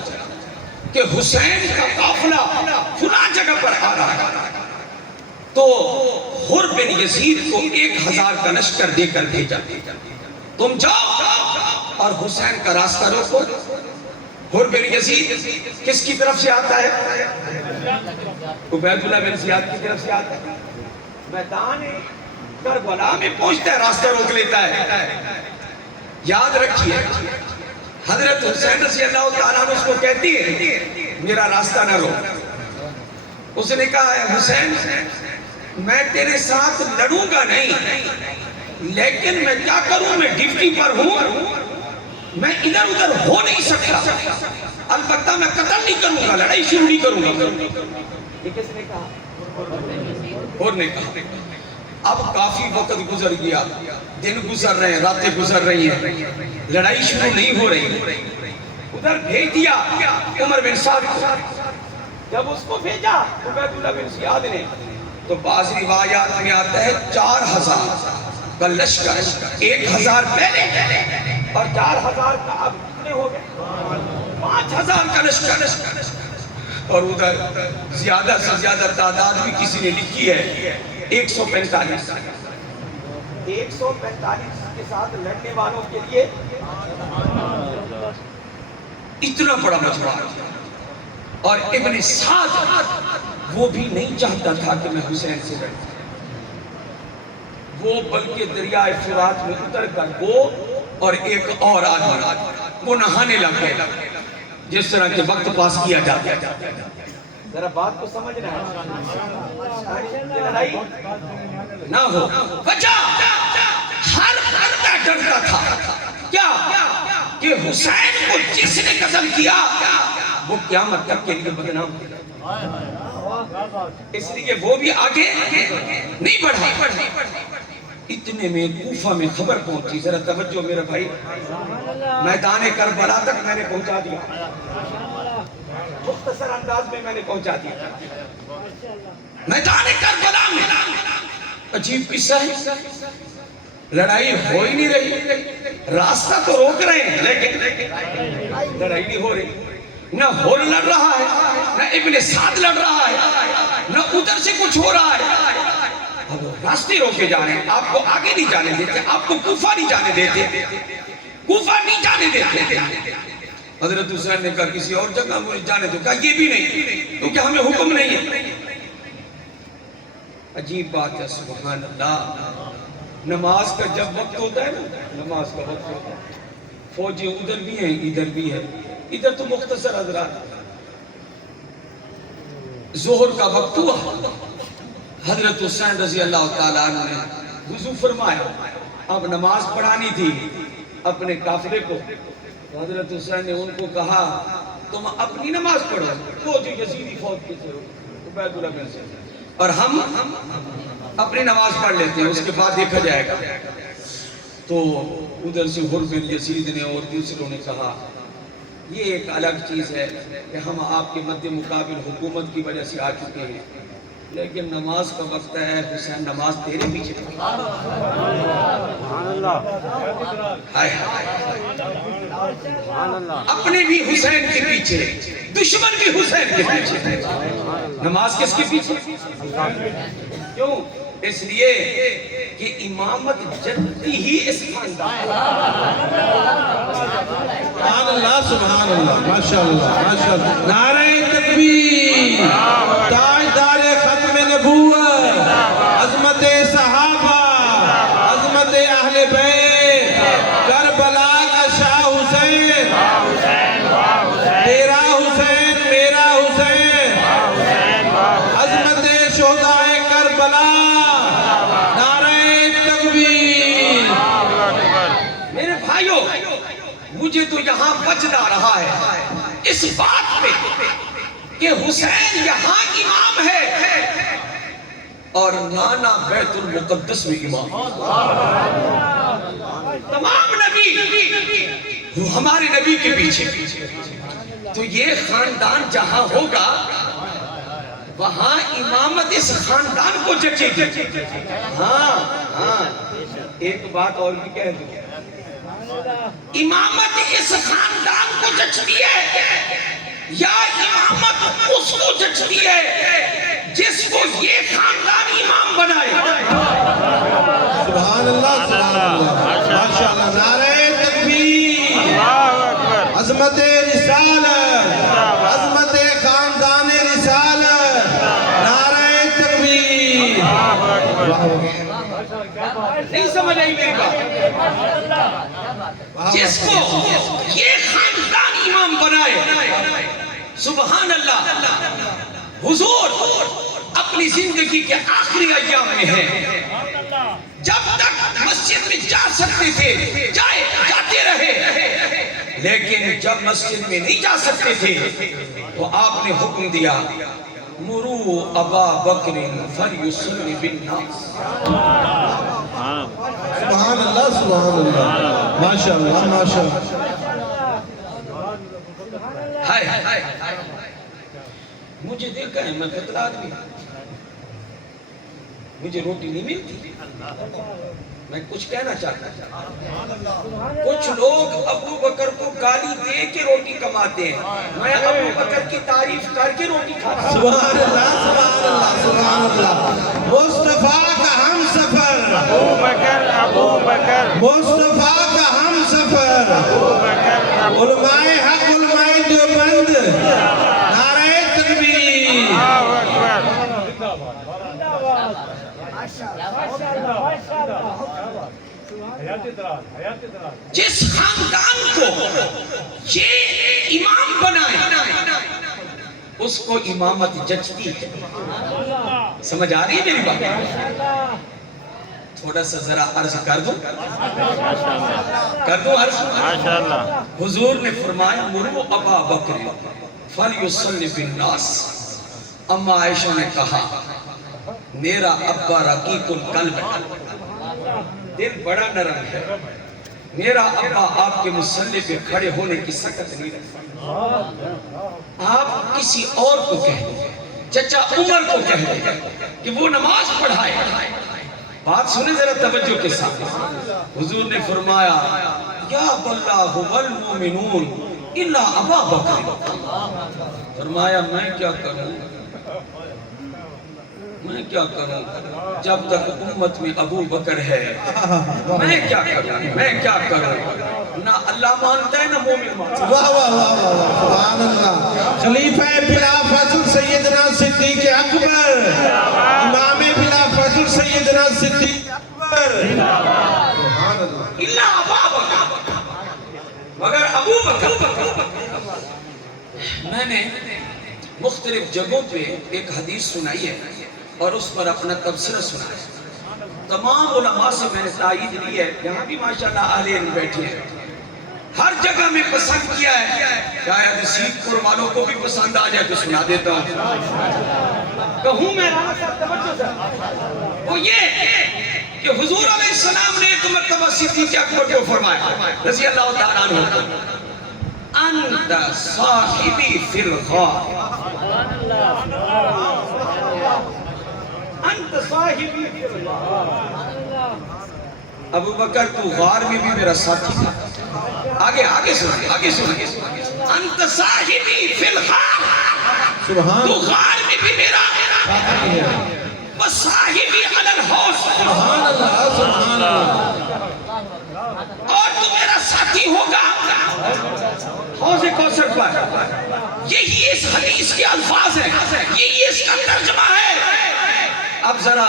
کہ حسین کا قافلہ فلاں جگہ پر آ رہا ہے تو حر بن یزید کو 1000 کا لشکر دے کر بھیجا تم جاؤ اور حسین کا راستہ روکو حر بن یزید کس کی طرف سے آتا ہے عبید اللہ بن زیاد کی طرف سے آتا ہے میدان کربلا میں پہنچتا ہے راستہ روک لیتا ہے یاد رکھیے حضرت حسین رضی اللہ تعالیٰ عنہ اس کو کہتی ہے میرا راستہ نہ روک اس نے کہا ہے حسین میں تیرے ساتھ لڑوں گا نہیں لیکن میں کیا کروں میں ڈیوٹی پر ہوں میں ادھر ادھر ہو نہیں سکتا البتہ میں قتل نہیں کروں گا لڑائی شروع نہیں کروں گا یہ کس نے کہا اور نے کہا اب کافی وقت گزر گیا دن گزر رہے ہیں راتیں گزر رہی ہیں لڑائی شروع نہیں ہو رہی ادھر بھیج دیا عمر بن سعد کو جب اس کو بھیجا عبید اللہ بن زیاد نے تو بعض روایات میں آتا ہے 4000 کا لشکر 1000 پہلے اور 4000 کا اب کتنے ہو گئے 5000 کا لشکر اور ادھر زیادہ سے زیادہ تعداد بھی کسی نے لکھی ہے 145 کے ساتھ لڑنے والوں کے لیے اتنا بڑا مجمع اور ابن سعد وہ بھی نہیں چاہتا تھا کہ میں حسین سے لڑوں وہ بلکہ دریائے فرات میں اتر کر وہ اور ایک اور آدمی وہ نہانے لگ گئے جس طرح کے وقت پاس کیا جاتا ہے ذرا بات کو سمجھنا ہے لڑائی نہ ہو وجہ ہر بندہ ڈرتا تھا کیا کہ حسین کو جس نے قتل کیا وہ قیامت تک کے لیے بدنام اس لیے وہ بھی آگے نہیں بڑھا اتنے میں کوفہ میں خبر پہنچی ذرا توجہ میرے بھائی میدان کربلا تک میں نے پہنچا دیا مختصر انداز میں نے پہنچا دیا میدان کربلا میں عجیب قصہ ہے لڑائی ہو ہی نہیں رہی راستہ تو روک رہے ہیں لیکن لڑائی نہیں ہو رہی نہ ہور لڑ رہا ہے نہ ابن سعد لڑ رہا ہے نہ ادھر سے کچھ ہو رہا ہے اب راستے روکے جا رہے ہیں آپ کو آگے نہیں جانے دیتے آپ کو کوفہ نہیں جانے دیتے کوفہ نہیں جانے دیتے حضرت حسین نے کہا کسی اور جگہ مجھے جانے دو کہا یہ بھی نہیں کیونکہ ہمیں حکم نہیں ہے عجیب بات ہے سبحان اللہ نماز کا جب وقت ہوتا ہے نا نماز کا وقت ہوتا ہے فوجی ادھر بھی ہیں ادھر بھی ہے ادھر تو مختصر حضرات ظہر کا وقت ہوا حضرت حسین رضی اللہ تعالیٰ عنہ نے وضو فرمایا، اب نماز پڑھانی تھی اپنے قافلے کو، تو حضرت حسین نے ان کو کہا تم اپنی نماز پڑھو، وہ جو یزیدی فوج کے تھے عبید اللہ بن سے، اور ہم اپنی نماز پڑھ لیتے ہیں، اس کے بعد دیکھا جائے گا۔ تو ادھر سے حر بن یزید نے اور دوسروں نے کہا یہ ایک الگ چیز ہے کہ ہم آپ کے مد مقابل حکومت کی وجہ سے آ چکے ہیں، لیکن نماز کا وقت ہے حسین، نماز تیرے پیچھے ہائے اپنے بھی حسین کے پیچھے، دشمن بھی حسین کے پیچھے، نماز کس کے پیچھے؟ کیوں؟ اس لیے کہ امامت جدی ہی اس خاندان، سبحان اللہ سبحان اللہ، ماشاءاللہ ماشاءاللہ، نعرہ تکبیر، تاجدار ختم نبوت، عظمت صحابہ، عظمت اہل بیت، کربلا کا شاہ حسین، تیرا حسین میرا حسین، عظمت شہدائے کربلا، نعرہ تکبیر۔ میرے بھائیوں مجھے تو یہاں وجد آ رہا ہے اس بات پہ کہ حسین یہاں امام ہے اور نانا بیت المقدس میں امام، تمام نبی ہمارے نبی کے پیچھے، تو یہ خاندان جہاں ہوگا وہاں امامت اس خاندان کو جچے گی۔ ہاں ایک بات اور بھی کہہ دوں، امامت اس خاندان کو جچتی ہے یا امامت اس کو جچتی ہے جس کو یہ خاندان امام بنائے؟ سبحان اللہ سبحان اللہ، ماشاءاللہ، نعرہ تکبیر، عظمت رسالت، عظمت خاندان رسالت، نعرہ تکبیر۔ نہیں سمجھ آئی میری بات؟ جس کو یہ خاندان امام بنائے، سبحان اللہ، حضور اپنی زندگی کے آخری ایام میں ہیں، جب تک مسجد میں جا سکتے تھے جاتے رہے، لیکن جب مسجد میں نہیں جا سکتے تھے تو آپ نے حکم دیا مرو ابا بکر فلیصلی بالناس۔ سبحان اللہ سبحان اللہ، ماشاءاللہ ماشاءاللہ۔ ہائے مجھے دیکھا ہے، میں خطرہ آدمی، مجھے روٹی نہیں ملتی، میں کچھ کہنا چاہتا ہوں۔ کچھ لوگ ابو بکر کو گالی دے کے روٹی کماتے ہیں، میں ابو بکر کی تعریف کر کے روٹی کھاتا ہوں۔ سبحان اللہ سبحان اللہ سبحان اللہ، مصطفیٰ کا ہم سفر، ابو بکر، مصطفیٰ کا ہم سفر، علماء حق علماء دیوبند، نعرہ تکبیر۔ جس خاندان کو یہ امام بنائے اس کو امامت جچتی ہے۔ سمجھ آ رہی ہے میری بات؟ تھوڑا سا ذرا عرض کر دوں عرض؟ ماشاءاللہ، حضور نے فرمایا مرو ابا بکر فلیصلی بالناس۔ اما عائشہ نے کہا میرا ابا رقیق القلب ہے، دل بڑا نرم ہے، میرا ابا آپ کے مصلی پہ کھڑے ہونے کی سکت نہیں رکھتا۔ آپ کسی اور کو کہہ دیں، چچا عمر کو کہہ دیں کہ وہ نماز پڑھائے۔ بات سنیں ذرا توجہ کے ساتھ۔ حضور نے فرمایا یا اللہ والمؤمنون الا ابا بکر۔ فرمایا میں کیا کروں، میں کیا کروں، جب تک امت میں ابو بکر ہے میں کیا کروں، میں کیا کروں، نہ اللہ مانتا ہے نہ مومن مانتا ہے۔ واہ واہ واہ واہ، سبحان اللہ۔ خلیفہ بلا فضل سیدنا صدیق اکبر، امام بلا فضل سیدنا صدیق اکبر، سبحان اللہ۔ الا ابا بکر، مگر ابو بکر۔ میں نے مختلف جگہوں پہ ایک حدیث سنائی ہے اور اس پر اپنا تبصرہ سنا ہے۔ تمام علماء سے میں نے تائید لی ہے، یہاں بھی ماشاءاللہ اہل علم بیٹھے ہیں، ہر جگہ میں پسند کیا ہے، شاید سیدھ پور والوں کو بھی پسند آ جائے تو سنا دیتا ہوں۔ کہوں میں رانا صاحب توجہ سے، وہ یہ کہ حضور علیہ السلام نے ایک مرتبہ صدیق اکبر کو فرمایا رضی اللہ تعالیٰ عنہ، انت صاحبی فی الغار، انت صاحبی فی الغار۔ ابو بکر تو غار میں بھی میرا ساتھی تھا۔ آگے سنیں، انت صاحبی فی الغار، سبحان تو غار میں بھی میرا وصاحبی علی الحوض، سبحان اللہ، سبحان اللہ، اور تو میرا ساتھی ہوگا حوض کوثر پر۔ یہی اس حدیث کے الفاظ ہیں، یہی اس کا ترجمہ ہے۔ اب ذرا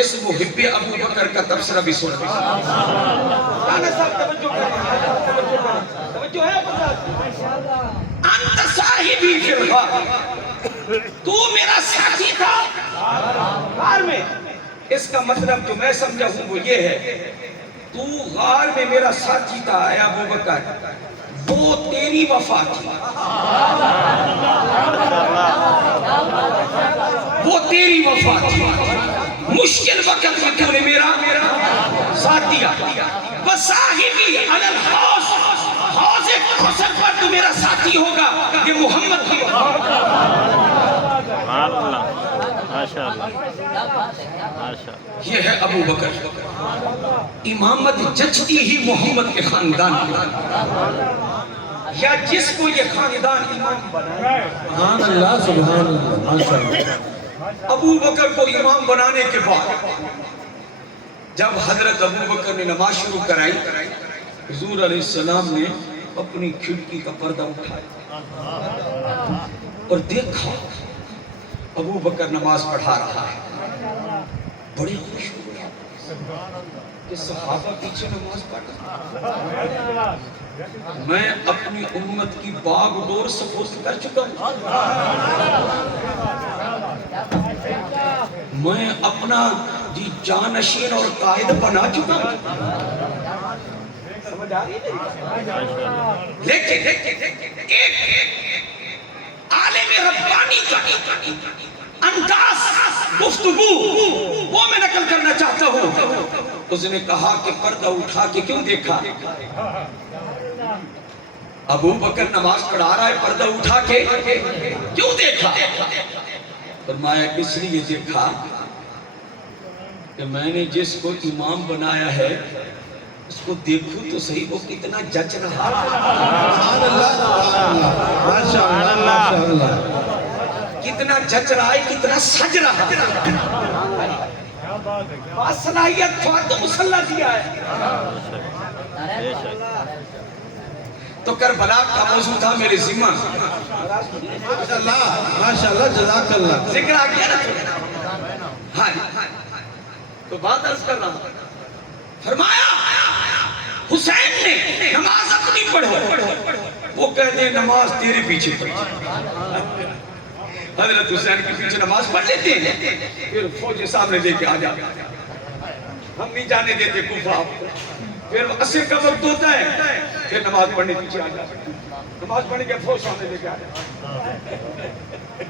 اس محب ابو بکر کا تبصرہ بھی سن لیں۔ رانا صاحب توجہ ہے، انت صاحبی فی الغار، تو میرا ساتھی تھا غار میں۔ اس کا مطلب جو میں سمجھا ہوں وہ یہ ہے، تو غار میں میرا ساتھی تھا اے ابو بکر، وہ تیری وفا تھی، وہ تیری وفا تھی، مشکل وقت میں تو نے میرا ساتھ دیا۔ وصاحبی علی الحوض، حوض کوثر پر تو میرا ساتھی ہوگا، یہ محمد کی وفا۔ اللہ، ماشاءاللہ، ماشاءاللہ۔ یہ ہے ابو بکر، امامت جچتی ہی محمد کے خاندان کی، یا جس کو یہ خاندان امام بنائے۔ سبحان اللہ، سبحان اللہ، ماشاءاللہ۔ ابو بکر کو امام بنانے کے بعد جب حضرت ابو بکر نے نماز شروع کرائی، حضور علیہ السلام نے اپنی کھڑکی کا پردہ اٹھایا اور دیکھا ابو بکر نماز پڑھا رہا ہے، بڑے خوش ہوئے کہ صحابہ پیچھے نماز پڑھ رہا ہے، میں اپنی امت کی باغ ڈور سپورٹ کر چکا ہوں، میں اپنا جانشین اور قائد بنا چکا ہوں۔ سمجھ آ رہی ہے؟ لیکن ایک عالم ربانی کا انداز گفتگو وہ میں نقل کرنا چاہتا ہوں۔ اس نے کہا کہ پردہ اٹھا کے کیوں دیکھا؟ ابو بکر نماز پڑھا رہا ہے، پردہ اٹھا کے کیوں دیکھا؟ فرمایا اس لیے دیکھا کہ میں نے جس کو امام بنایا ہے اس کو دیکھوں تو صحیح وہ کتنا جچ رہا ہے، سبحان اللہ، سبحان اللہ، ماشاءاللہ، ماشاءاللہ، کتنا جچ رہا ہے، کتنا سج رہا ہے۔ باصلاحیت تو مسلح دیا ہے۔ بے شک۔ تو کربلا کا موضوع تھا میرے ذمہ، ماشاءاللہ، ماشاءاللہ، جزاک اللہ۔ ذکر آ گیا نا؟ ہاں تو بات عرض کر رہا ہوں، فرمایا حسین نے نماز اپنی پڑھو، وہ کہتے ہیں نماز تیرے پیچھے پڑھی۔ حضرت حسین کے پیچھے نماز پڑھ لیتے ہیں، پھر فوج سامنے دے کے آ جاتے ہیں، ہم نہیں جانے دیتے کوفہ، پھر عصر کا وقت ہوتا ہے، پھر نماز پڑھنے پیچھے آ جاتے ہیں، نماز پڑھنے کے فوج سامنے دے کے آ جاتے ہیں۔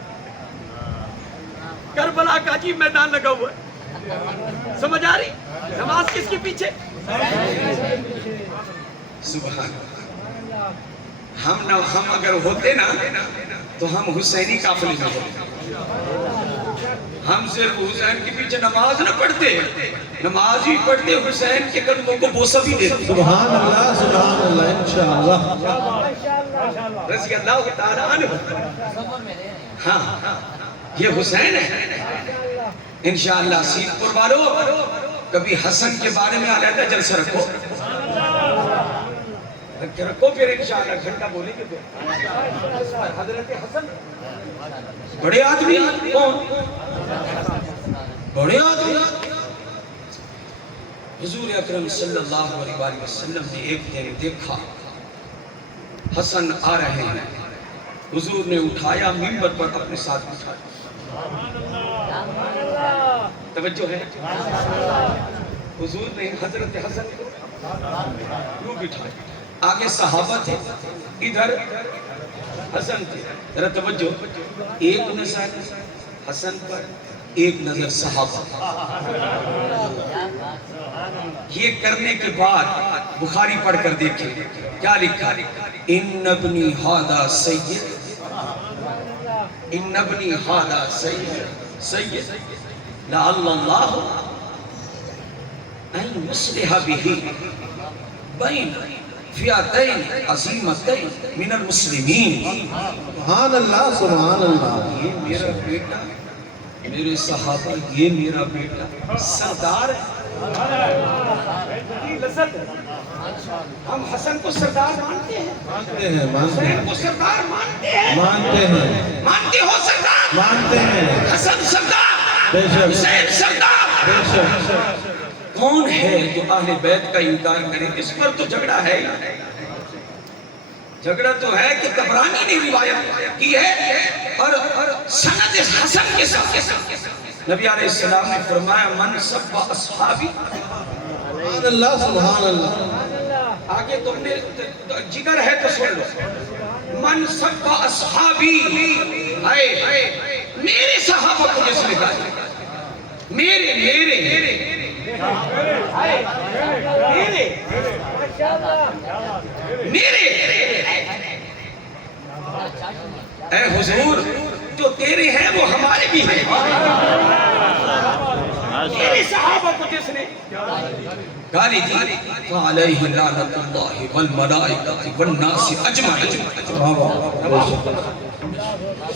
کربلا کا عجیب میدان لگا ہوا ہے، سمجھ آ رہی؟ نماز کس کے پیچھے؟ سبحان اللہ۔ ہم اگر ہوتے نا تو ہم حسینی قافلے میں ہوتے، ہم صرف حسین کے پیچھے نماز نہ پڑھتے، نماز ہی پڑھتے، حسین کے قدموں کو بوسہ بھی دیتے۔ سبحان اللہ، سبحان اللہ، انشاءاللہ، رضی اللہ تعالیٰ عنہ۔ ہاں یہ حسین ہے۔ انشاءاللہ سیدھ پور والو کبھی حسن کے بارے میں علیحدہ جلسہ رکھو، رکھو پھر انشاءاللہ گھنٹہ بولیں گے۔ حضرت حسن بڑے آدمی، کون بڑے آدمی؟ حضور اکرم صلی اللہ علیہ وسلم نے ایک دن دیکھا حسن آ رہے ہیں، حضور نے اٹھایا، منبر پر اپنے ساتھ اٹھایا، توجہ ہے؟ حضور نے حضرت حسن کو یوں بٹھایا، آگے صحابہ تھے، ادھر حسن تھے. ذرا توجہ، ایک نظر حسن پر، ایک نظر صحابہ. یہ کرنے کے بعد بخاری پڑھ کر دیکھیں کیا لکھا، ان ابنی ھذا سید، ان ابنی ھذا سید سید لعل اللہ ان یصلح بہ بین فئتین عظیمتین من المسلمین. سبحان اللہ سبحان اللہ. یہ میرا بیٹا، میرے صحابہ، یہ میرا بیٹا سردار ہے. ہم حسن کو سردار مانتے ہیں، مانتے ہیں مانتے حسین ہیں کو سردار مانتے ہیں. مانتے ہیں مانتے ہو سردار؟ مانتے ہیں. حسن سردار، بے شک حسین سردار. بے شک. کون ہے جو اہل بیت کا انکار کرے؟ اس پر تو جھگڑا ہے. جھگڑا تو ہے کہ طبرانی نے روایت کی ہے اور سند حسن کے ساتھ نبی علیہ السلام نے فرمایا من سب اصحابی. سبحان اللہ سبحان اللہ. آگے تم نے جگر ہے تو سن لو. من سب اصحابی، میرے صحابہ کو جس نے کہا، میرے میرے میرے اے حضور، جو تیرے ہیں وہ ہمارے بھی ہیں. میرے صحابہ کو جس نے گالی دی فعلیہ لعنت اللہ والملائکۃ والناس اجمعین.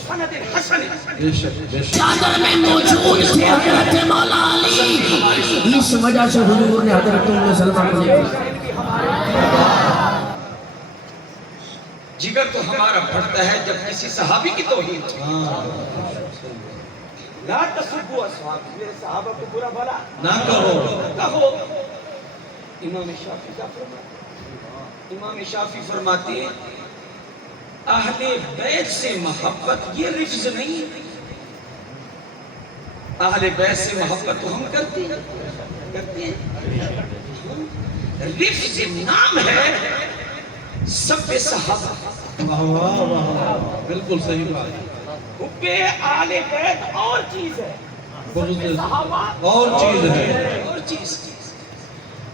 سند حسن. بے شک بے شک. چادر میں موجود تھے حضرت مولا علی، اس وجہ سے حضور نے حضرت ام سلمہ کو دیکھا. جگر تو ہمارا پھٹتا ہے جب کسی صحابی کی توہین ہو. لا تسبوا اصحابی، میرے صحابہ کو برا بھلا نہ کہو. کہو. امام شافعی کا فرمان، امام شافعی فرماتے ہیں اہل بیت سے محبت یہ رفض نہیں ہے. اہل بیت سے محبت تو ہم کرتے ہیں، رفض نام ہے سب صحابہ. واہ واہ واہ، بالکل صحیح بات. حب اہل بیت اور چیز ہے، بہت صحابہ اور چیز ہے. اور چیز.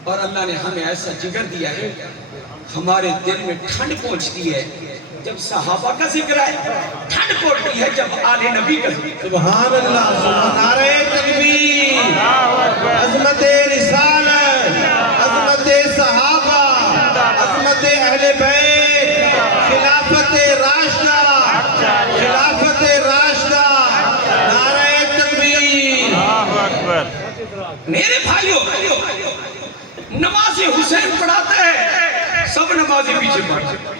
اور اللہ نے ہمیں ایسا جگر دیا ہے، ہمارے دل میں ٹھنڈ پہنچتی ہے جب صحابہ کا ذکر ہے، ٹھنڈ پڑتی ہے جب آل نبی کا ذکر. سبحان اللہ. نعرہ تکبیر، عظمت رسالت، عظمت صحابہ، عظمت اہل بیت، خلافت راشدہ، خلافت راشدہ. نعرہ تکبیر. میرے بھائیوں، نماز حسین پڑھاتا ہے، سب نمازیں پیچھے پڑھتے ہیں.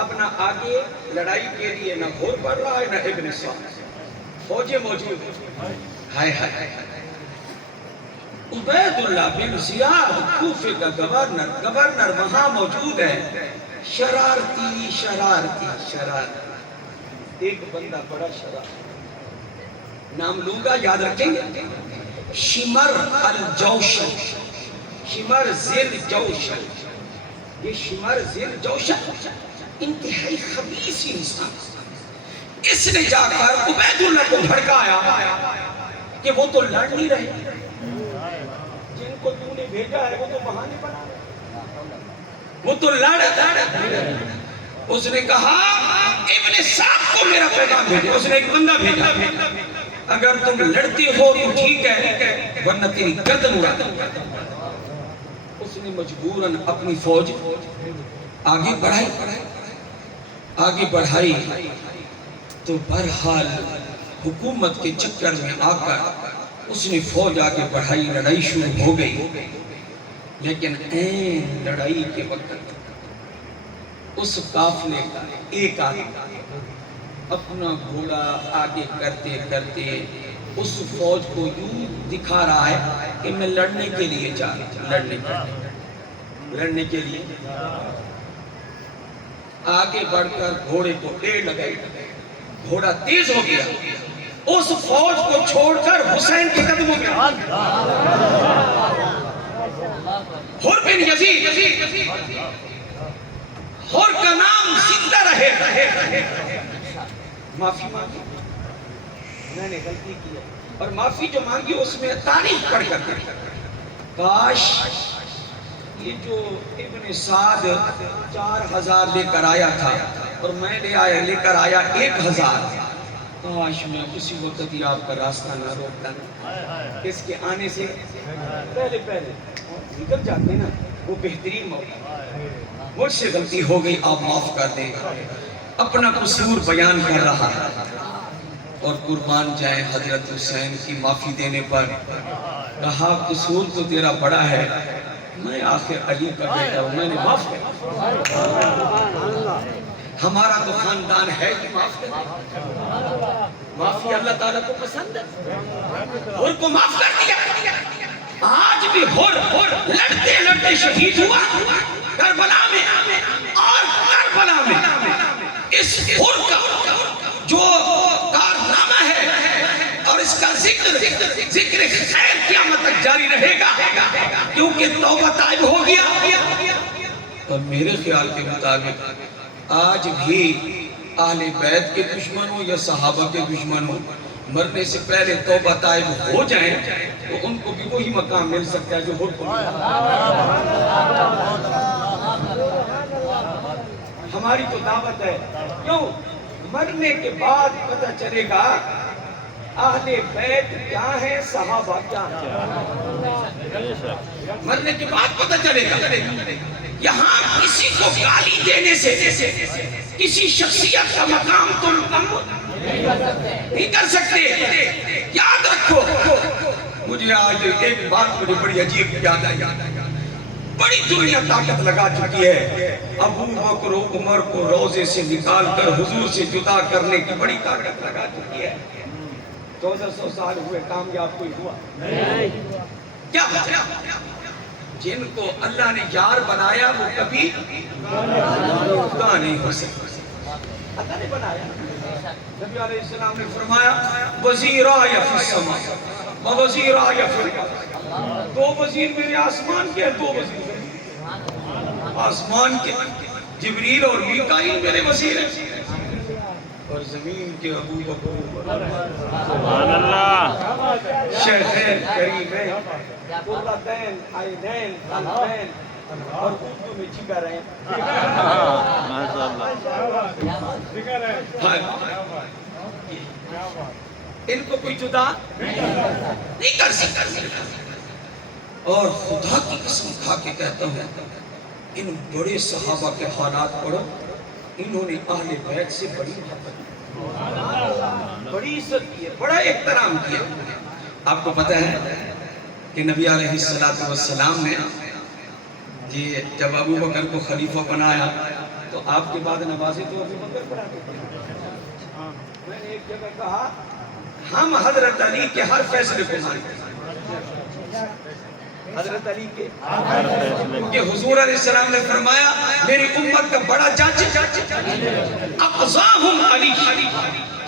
اب نہ آگے لڑائی کے لیے نہ گھوڑ پڑ رہا ہے نہ ابن سعد، فوجیں موجود ہیں. ہائے ہائے. عبید اللہ بن زیاد کوفے کا گورنر وہاں موجود ہے. شرارتی شرارتی شرارتی. ایک بندہ بڑا شرارتی، نام لوں گا یاد رکھیں گے، شمر الجوشن. شمر زیر جوشن. یہ شمر زیر جوشن انتہائی خبیث انسان. اس نے جا کر عبید اللہ کو بھڑکایا کہ وہ تو لڑ نہیں رہے، جن کو تو نے بھیجا ہے وہ تو بہانے بنا رہے، وہ تو لڑ. اس نے کہا ابن سعد کو میرا پیغام بھیجے. اس نے ایک بندہ بھیجا، اگر تم لڑتے ہو تو ٹھیک ہے ورنہ تیری گردن اڑا دوں گا. اس نے مجبوراً اپنی فوج آگے بڑھائی تو بہرحال حکومت کے چکر میں آ کر اس نے فوج آگے بڑھائی. لڑائی شروع ہو گئی، لیکن این لڑائی کے وقت اس قافلے کا ایک آدمی اپنا گھوڑا آگے کرتے کرتے اس فوج کو یوں دکھا رہا ہے کہ میں لڑنے کے لیے جا رہا ہوں، لڑنے کے لیے. آگے بڑھ کر گھوڑے کو ٹیڑھ لگائی، گھوڑا تیز ہو گیا. اس فوج کو چھوڑ کر حسین کے قدموں میں حر بن یزید، حر کا نام زندہ رہے، معافی مانگی، میں نے غلطی کی ہے، اور معافی جو مانگی اس میں تعریف پڑھ کر کاش یہ جو ابن سعد 4000 لے کر آیا تھا اور میں لے کر آیا 1000، کاش میں اسی وقت ہی آپ کا راستہ نہ روکتا نا، اس کے آنے سے پہلے نکل جاتے نا، وہ بہترین موقع۔ مجھ سے غلطی ہو گئی، آپ معاف کر دیں، اپنا قصور بیان کر رہا اور قربان جائیں حضرت حسین کی معافی دینے پر، کہا قصور تو تیرا بڑا ہے، میں آخر علی کا بیٹا ہوں، میں نے معاف کر، ہمارا تو خاندان ہے کہ معاف کر، معافی اللہ تعالیٰ کو پسند ہے، حر کو معاف کر دیا۔ آج بھی حر لڑتے لڑتے شہید ہوا کربلا میں، اور کربلا میں اس حر کا جو کارنامہ ہے اور اس کا ذکر خیر قیامت تک جاری رہے گا، کیونکہ توبہ طائب ہو گیا۔ اور میرے خیال کے مطابق آج بھی اہل بیت کے دشمن ہو یا صحابہ کے دشمن ہو، مرنے سے پہلے توبہ طائب ہو جائیں تو ان کو بھی وہی مقام مل سکتا ہے جو حر کو ملا۔ ہماری تو دعوت ہے، کیوں؟ مرنے کے بعد پتہ چلے گا اہل بیت کیا ہے، صحابہ کیا ہے، مرنے کے بعد پتہ چلے گا۔ یہاں کسی کو گالی دینے سے کسی شخصیت کا مقام تم کم نہیں کر سکتے۔ یاد رکھو، مجھے آج ایک بات مجھے بڑی عجیب یاد آئی، بڑی دنیا طاقت لگا چکی ہے ابو بکر و عمر کو روضے سے نکال کر حضور سے جدا کرنے کی بڑی طاقت لگا چکی ہے۔ 1400 سال ہوئے، کامیاب کوئی ہوا کیا؟ جن کو اللہ نے یار بنایا وہ کبھی خدا نہیں ہو سکتا، اللہ نے بنایا۔ نبی علیہ السلام نے فرمایا وزیرائے فی السماء وزیرائے فی الارض، 2 وزیر میرے آسمان کے ہیں، 2 وزیر آسمان کے جبریل اور میکائیل میرے وزیر ہیں، اور زمین کے ابو بکر سبحان اللہ، شیخین کریمین قرتین عینین قلبین، اور اردو میں جگر ہیں، ماشاء ان کو کوئی جدا نہیں کر سکتا۔ اور خدا کی قسم کھا کے کہتا ہوں، ان بڑے صحابہ کے حالات پڑھو، انہوں نے اہل بیت سے بڑی محبت کی، بڑی عزت کی ہے، بڑا احترام کیا۔ آپ کو پتہ ہے کہ نبی علیہ السلام نے جب ابو بکر کو خلیفہ بنایا تو آپ کے بعد نمازیں تو ابو بکر پڑھاتے تھے۔ میں نے ایک جگہ کہا ہم حضرت علی کے ہر فیصلے کو مانتے ہیں، حضرت علی کے، کہ حضور علیہ السلام نے فرمایا میری امت کا بڑا جج اقضاہم علی،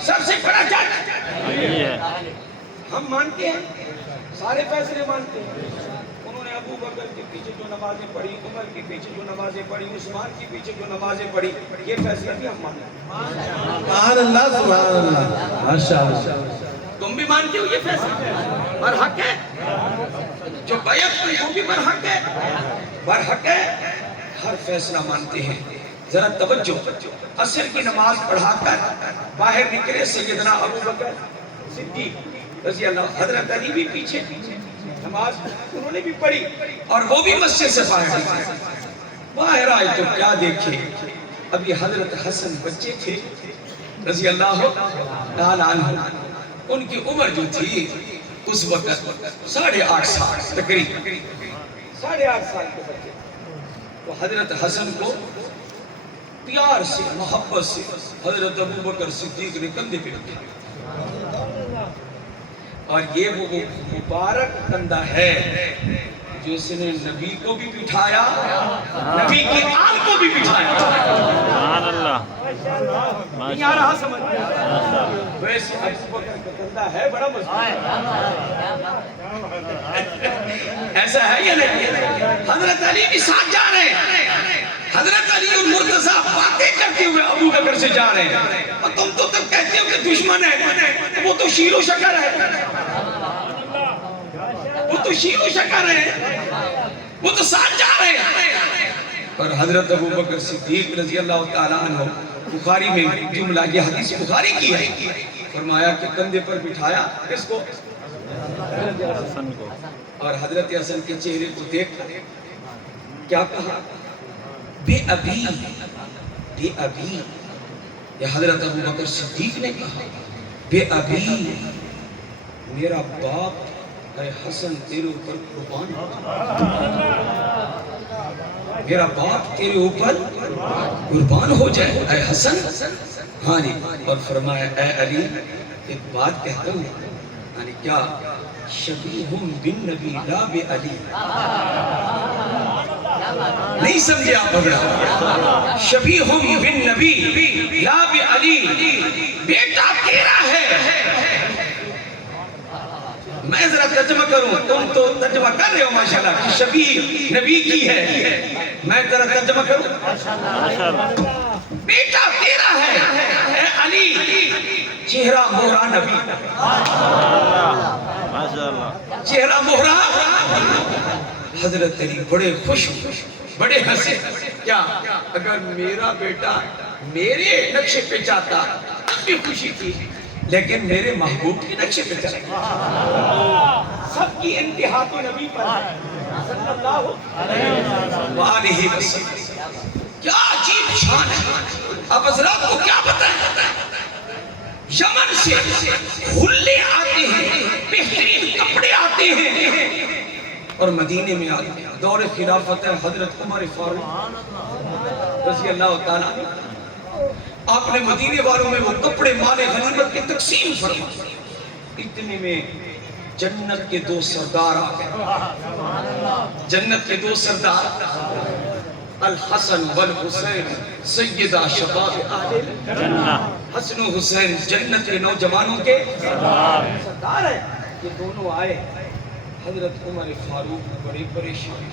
سب سے بڑا جج ہم مانتے ہیں، سارے فیصلے مانتے ہیں۔ انہوں نے ابو بکر کے پیچھے جو نمازیں پڑھی، عمر کے پیچھے جو نمازیں پڑھی، عثمان کے پیچھے جو نمازیں پڑھی، یہ فیصلے بھی ہم مانتے ہیں۔ سبحان اللہ، سبحان اللہ، ماشاءاللہ۔ تم بھی مانتے ہو یہ فیصلہ برحق ہے، جو بیعت کی وہ بھی برحق ہے، برحق ہے، ہر فیصلہ مانتے ہیں۔ ذرا توجہ، عصر کی نماز پڑھا کر باہر نکلے سیدنا ابو بکر صدیق رضی اللہ، حضرت علی بھی پیچھے نماز انہوں نے بھی پڑھی، اور وہ بھی مسجد سے باہر نکلے، باہر آئے تو کیا دیکھے، ابھی حضرت حسن بچے تھے رضی اللہ تعالیٰ عنہ، ان کی عمر جو تھی اس وقت 8.5 سال تقریباً، 8.5 سال کے بچے، تو حضرت حسن کو پیار سے محبت سے حضرت ابو بکر صدیق نے کندھے پہ رکھا، اور یہ وہ مبارک کندھا ہے جس نے نبی کو بھی بٹھایا نبی کی آل کو بھی بٹھایا. سبحان اللہ. نہیں آ رہا سمجھ ویسے ابو بکر کا کندھا ہے بڑا مضبوط ایسا ہے یا نہیں. حضرت علی بھی ساتھ جا رہے ہیں. حضرت علی اور مرتضیٰ باتیں کرتے ہوئے ابو بکر سے جا رہے ہیں اور تم تو تب کہتے ہو کہ دشمن ہے. وہ تو شیر و شکر ہے. وہ تو شیر و شکر ہے. وہ تو ساتھ جا رہے ہیں. اور حضرت ابو بکر صدیق رضی اللہ تعالیٰ عنہ بخاری میں جملہ یہ حدیث بخاری کی ہے فرمایا کہ کندھے پر بٹھایا کس کو حسن کو. اور حضرت حسن کے چہرے کو دیکھ کیا کہا بے ابی بے ابی. یہ حضرت ابو بکر صدیق نے کہا بے ابی میرا باپ اے حسن تیرے اوپر قربان میرا باپ تیرے اوپر قربان ہو جائے اے حسن. ہاں جی. اور فرمایا اے علی ایک بات کہتا ہوں یعنی کیا شبیہم بالنبی لا بے علی. نہیں سمجھے آپ بڑا شبیہم بالنبی لا بے علی. بیٹا تیرا ہے. میں ذرا ترجمہ کروں تم تو ترجمہ کر رہے ہو ماشاءاللہ کہ شبیہ نبی کی ہے. میں ذرا ترجمہ کروں بیٹا تیرا ہے اے علی چہرہ مہرہ نبی ماشاءاللہ. چہرہ مہرہ. حضرت علی بڑے خوش بڑے ہنسے. کیا اگر میرا بیٹا میرے نقشے پہ چاہتا تب بھی خوشی تھی لیکن میرے محبوب کی نقشے پہ چلے. سب کی انتہا تو نبی پر ہے صلی اللہ علیہ وسلم. کیا عجیب شان ہے. اب حضرات کو کیا بتائیں یمن سے حلے آتے ہیں بہترین کپڑے آتے ہیں اور مدینے میں آتے ہیں. دور خلافت ہے حضرت عمر فاروق رضی اللہ تعالیٰ آپ نے مدینے والوں میں وہ کپڑے مال غنیمت کی تقسیم فرمائی. اتنے میں جنت کے دو سردار آ گئے. جنت کے دو سردار الحسن والحسین سیدہ شباب اہل جنہ. حسن و حسین جنت کے نوجوانوں کے سردار ہیں. یہ دونوں آئے. حضرت عمر فاروق بڑے پریشان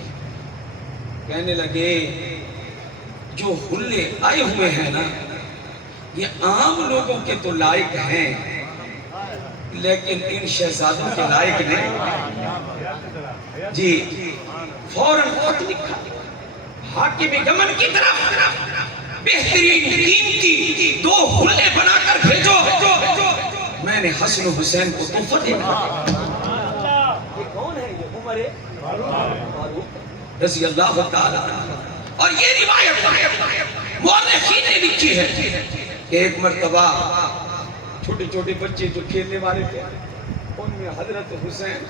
کہنے لگے جو حلے آئے ہوئے ہیں نا یہ عام لوگوں کے تو لائق ہیں لیکن ان شہزادوں کے لائق نہیں. جی فوراً خط لکھا حاکم یمن کی طرف بہترین قیمتی دو حلے بنا کر بھیجو. میں نے حسن و حسین کو تحفہ دیا. یہ کون ہے؟ یہ عمر فاروق رضی اللہ تعالیٰ. اور یہ روایت مورخین نے لکھی ہے کہ ایک مرتبہ چھوٹے چھوٹے بچے جو کھیلنے والے تھے ان میں حضرت حسین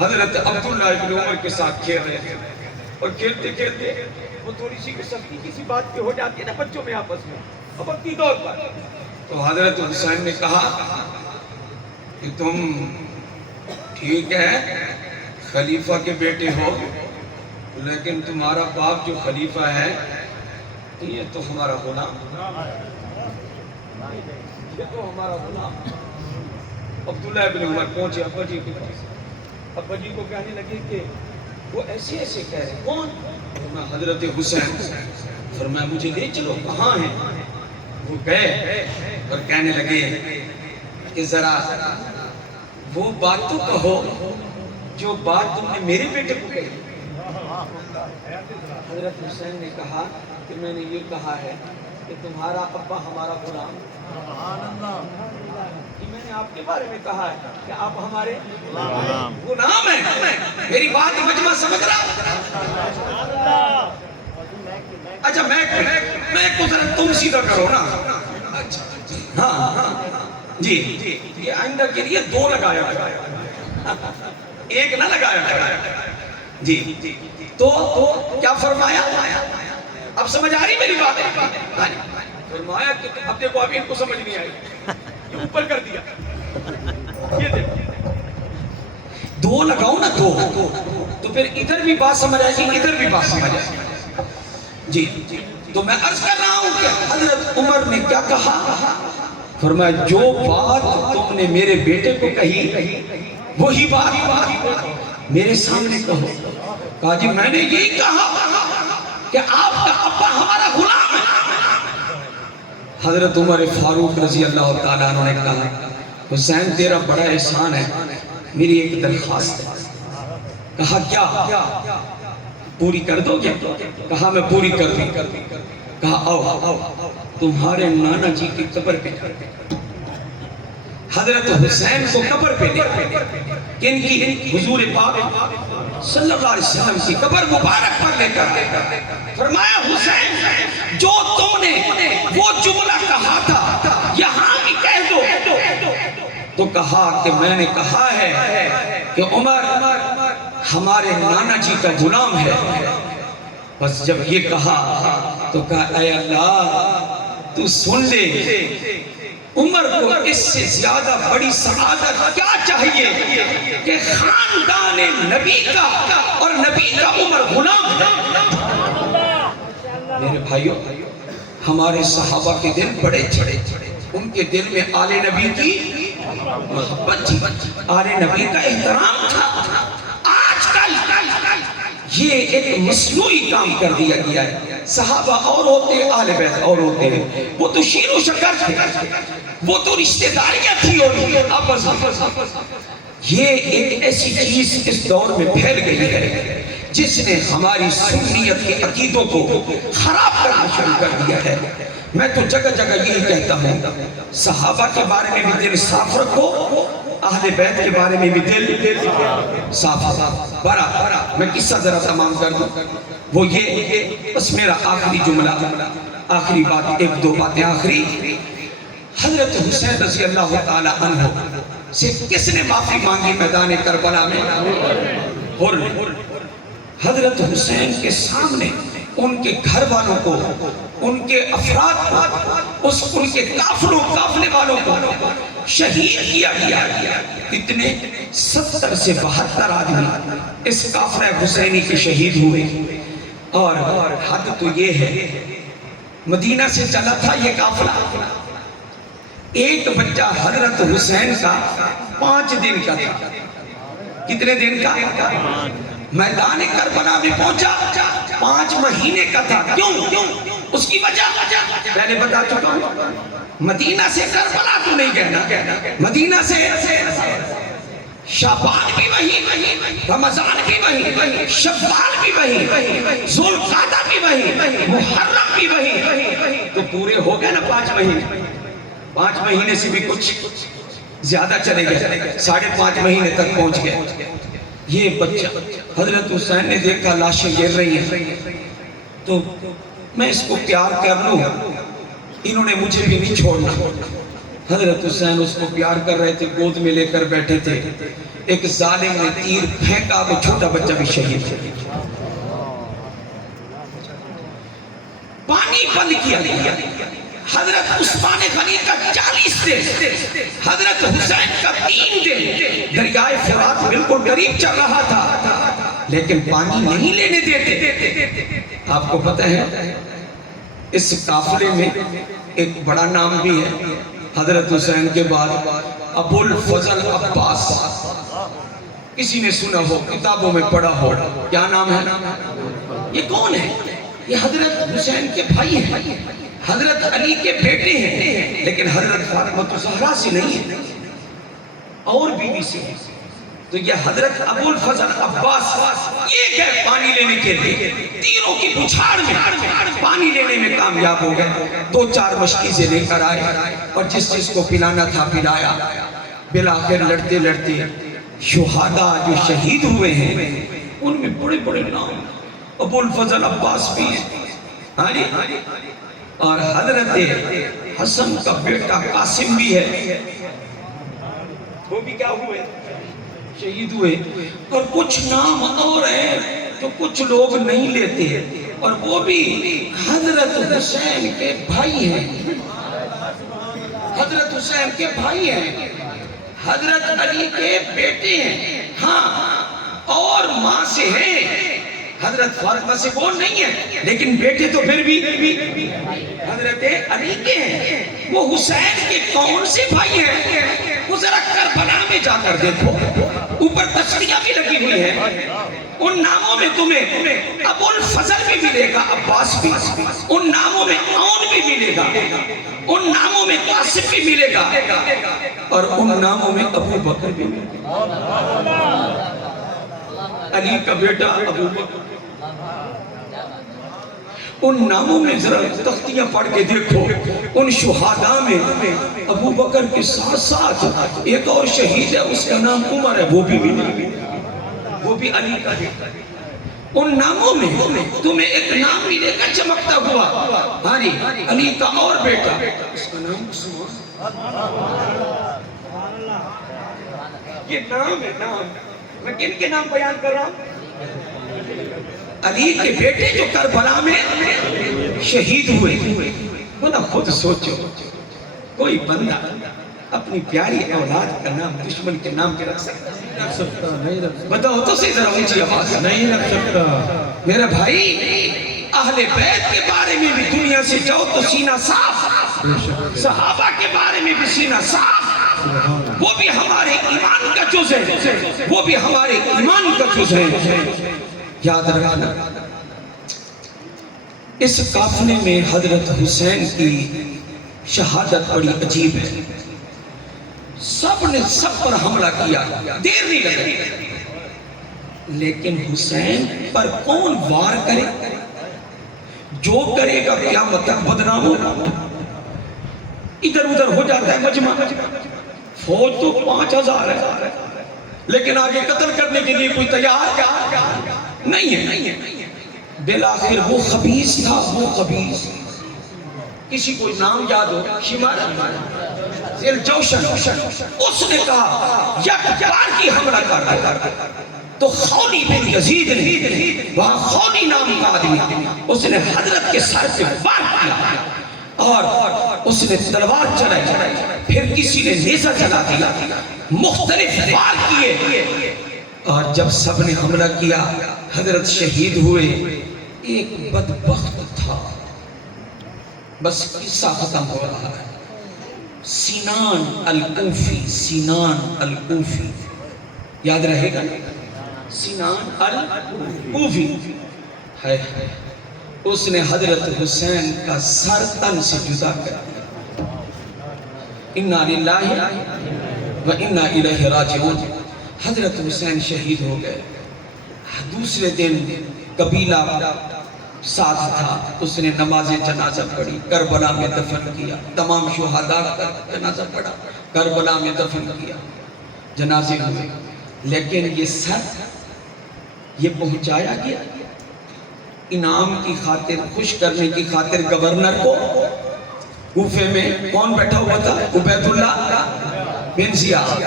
حضرت عبداللہ ابن عمر کے ساتھ کھیل رہے تھے اور کھیلتے کھیلتے وہ تھوڑی سی سختی کسی بات کی ہو جاتی ہے نا بچوں میں آپس میں وقتی دور پر. تو حضرت حسین نے کہا کہ تم ٹھیک ہے خلیفہ کے بیٹے ہو لیکن تمہارا باپ جو خلیفہ ہے یہ تو ہمارا غلام یہ تو ہمارا غلام. عبداللہ ابن عمر پہنچے ابا جی کے پاس. ابا جی کو کہنے لگے کہ وہ ایسے ایسے کہہ رہے کون؟ فرمایا حضرت حسین. فرمایا مجھے لے چلو کہاں ہیں؟ وہ گئے اور کہنے لگے کہ ذرا وہ بات تو کہو جو بات تم نے میرے بیٹے کو کہی. حضرت حسین نے کہا کہ میں نے یہ کہا ہے کہ تمہارا ابا ہمارا غلام. کہ میں نے آپ کے بارے میں کہا ہے کہ آپ ہمارے غلام ہیں. میری بات مجمع سمجھ رہا. اچھا میں کو ذرا تم سیدھا کرو نا. ہاں جی یہ آئندہ کے لیے دو لگایا ایک نہ لگایا جی. تو کیا فرمایا اب سمجھ آ رہی میری بات ہے. فرمایا کہ اب دیکھو ابھی ان کو سمجھ نہیں آئی یہ اوپر کر دیا. یہ دیکھو دو لگاؤ نا دو تو پھر ادھر بھی بات سمجھ آئے گی ادھر بھی بات سمجھ آئے گی جی تو میں عرض کر رہا ہوں کہ حضرت عمر نے کیا کہا فرمایا جو بات تم نے میرے بیٹے کو کہی وہی بات میرے سامنے کہو کہا جی میں نے یہی کہا کہ آپ کا ابا ہمارا غلام ہے حضرت عمر فاروق رضی اللہ تعالیٰ عنہ نے کہا حسین تیرا بڑا احسان ہے میری ایک درخواست ہے کہا کیا پوری کر دو گے کہا میں پوری کر دوں کہا آؤ تمہارے نانا جی کی قبر پہ حضرت حسین کو قبر پہ لے کن کی حضور پاک صلی اللہ علیہ وسلم کی قبر مبارک پر لے کر فرمایا حسین جو تم نے وہ جملہ کہا تھا یہاں بھی کہہ دو تو کہا کہ میں نے کہا ہے کہ عمر ہمارے نانا جی کا غلام ہے بس جب یہ کہا تو کہا اے اللہ تو سن لے عمر کو اس سے زیادہ بڑی سعادت کیا چاہیے کہ خاندان نبی کا اور نبی کا عمر غلام ہے میرے بھائیوں ہمارے صحابہ کے دل بڑے چھڑے ان کے دل میں آل نبی کی محبت تھی آل نبی کا احترام تھا آج کل یہ ایک مصنوعی کام کر دیا گیا ہے صحابہ اور ہوتے ہیں اہل بیت اور ہوتے ہیں وہ تو شیر و شکر تھے وہ تو رشتہ داریاں تھی اور آپس یہ ایک ایسی چیز اس دور میں پھیل گئی ہے جس نے ہماری سنیت کے عقیدوں کو خراب کرنا شروع کر دیا ہے میں تو جگہ جگہ یہی کہتا ہوں صحابہ کے بارے میں بھی دل صاف رکھو اہل بیت کے بارے میں بھی دل صاف برا میں قصہ ذرا تمام کر دوں وہ یہ بس میرا آخری جملہ آخری بات ایک دو باتیں آخری حضرت حسین رضی اللہ تعالی عنہ سے کس نے معافی مانگی میدان کربلا میں حضرت حسین کے سامنے ان کے گھر والوں کو ان کے افراد کو ان کے قافلے والوں کو شہید کیا گیا اتنے 70 سے 72 آدمی اس قافلہ حسینی کے شہید ہوئے اور حد تو یہ ہے مدینہ سے چلا تھا یہ قافلہ ایک بچہ حضرت حسین کا 5 دن کا تھا کتنے دن کا میدان کربلا میں پہنچا 5 مہینے کا تھا کیوں اس کی وجہ پہلے بتا چکا ہوں مدینہ سے کربلا تو نہیں کہنا مدینہ سے شعبان بھی وہی رمضان بھی وہی شوال بھی وہی ذوالقعدہ بھی وہی محرم بھی وہی تو پورے ہو گئے نا 5 مہینے 5 مہینے سے بھی کچھ زیادہ چلے گئے 5.5 مہینے تک پہنچ گئے یہ بچہ حضرت حسین نے دیکھا لاشیں گر رہی ہیں تو میں اس کو پیار کر لوں انہوں نے مجھے بھی نہیں چھوڑنا حضرت حسین اس کو پیار کر رہے تھے گود میں لے کر بیٹھے تھے ایک ظالم نے تیر پھینکا وہ چھوٹا بچہ بھی شہید پانی بند کیا گیا حضرت عثمان غنی کا 40 دن حضرت حسین کا 3 دن دریائے فرات بالکل قریب چل رہا تھا لیکن پانی نہیں لینے دیتے آپ کو پتہ ہے اس قافلے میں ایک بڑا نام بھی ہے حضرت حسین کے بعد ابو الفضل عباس کسی نے سنا ہو کتابوں میں پڑھا ہو کیا نام ہے یہ کون ہے یہ حضرت حسین کے بھائی ہیں حضرت علی کے بیٹے ہیں لیکن حضرت فاطمہ الزہرا سے نہیں ہے اور بیوی سے تو یہ حضرت ابو الفضل عباس یہ گئے پانی لینے کے لیے تیروں کی بچھاڑ میں پانی لینے میں کامیاب ہو گئے 2-4 مشکیزیں لے کر آئے اور جس چیز کو پلانا تھا پلایا بالآخر لڑتے لڑتے شہداء جو شہید ہوئے ہیں ان میں بڑے بڑے نام ابو الفضل عباس بھی ہیں اور حضرت حسن کا بیٹا قاسم بھی ہے وہ بھی کیا ہوئے شہید ہوئے اور کچھ نام اور ہیں جو کچھ لوگ نہیں لیتے اور وہ بھی حضرت حسین کے بھائی ہیں حضرت حسین کے بھائی ہیں حضرت علی کے بیٹے ہیں ہاں حضرت فاطمہ سے کون نہیں ہے، لیکن بیٹے تو پھر بھی حضرت علی کے ہیں۔ وہ حسین کے کون سے بھائی ہیں؟ وہ ذرا کربلا میں جا کر دیکھو، اوپر تختیاں بھی لگی ہوئی ہیں، ان ناموں میں تمہیں ابو الفضل بھی ملے گا، عباس بھی، ان ناموں میں عون بھی ملے گا، ان ناموں میں قاسم بھی ملے گا، اور ان ناموں میں ابو بکر بھی ملے گا۔ علی کا بیٹا ابو بکر، ان ناموں میں ذرا تختیاں پڑھ کے دیکھو، ان شہداء میں ابو بکر کے ساتھ ساتھ ایک اور شہید ہے، اس کا نام عمر ہے، وہ بھی ملے گا، وہ بھی علی کا بیٹا ہے۔ ان ناموں میں تمہیں ایک نام ملے گا چمکتا ہوا، ہاں جی، علی کا اور بیٹا، اس کا نام عثمان۔ یہ نام ہے، نام میں کن کے نام بیان کر رہا ہوں؟ علی کے بیٹے جو کربلا میں شہید ہوئے۔ وہ خود سوچو، کوئی بندہ اپنی پیاری اولاد کا نام دشمن کے نام کے رکھ سکتا ہے؟ بتاؤ تو صحیح، ذرا اونچی آواز۔ نہیں رکھ سکتا۔ میرے بھائی، اہل بیت کے بارے میں بھی دنیا سے جاؤ تو سینہ صاف، صحابہ کے بارے میں بھی سینہ صاف، وہ بھی ہمارے ایمان کا جز ہے، وہ بھی ہمارے ایمان کا جز ہے۔ یاد رکھنا، اس قافلے میں حضرت حسین کی شہادت بڑی عجیب ہے۔ سب نے سب پر حملہ کیا، دیر نہیں لگی، لیکن حسین پر کون وار کرے؟ جو کرے گا قیامت تک بدنام ہوگا۔ ادھر ادھر ہو جاتا ہے مجمع، فوج تو 5000 ہے، لیکن آگے قتل کرنے کے لیے کوئی تیار نہیں ہے۔ بالآخر وہ خبیث تھا، وہ خبیث، کسی کو نام یاد ہو، شمار ذیل جوشن، اس نے کہا یک بار کی حملہ کر، تو خولی بن یزید نے، وہاں خولی نام کا آدمی، اس نے حضرت کے سر سے وار کیا، اور اس نے تلوار چلائی، پھر کسی نے نیزہ چلا دیا، مختلف وار کیے، اور جب سب نے حملہ کیا حضرت شہید ہوئے۔ ایک بدبخت تھا، بس قصہ ختم ہو رہا ہے، سینان الکوفی، سینان الکوفی، یاد رہے گا، سینان الکوفی ہے، اس نے حضرت حسین کا سر تن سے جدا کر دیا۔ انا للہ و انا الیہ راجعون۔ حضرت حسین شہید ہو گئے۔ دوسرے دن قبیلہ ساتھ تھا، اس نے نماز جنازہ پڑھی، کربلا میں دفن کیا، تمام شہداء کا جنازہ پڑھا، کربلا میں دفن کیا، جنازے ہوئے، لیکن یہ سر یہ پہنچایا گیا انعام کی خاطر، خوش کرنے کی خاطر گورنر کو۔ کوفے میں کون بیٹھا ہوا تھا؟ عبید اللہ بن زیاد۔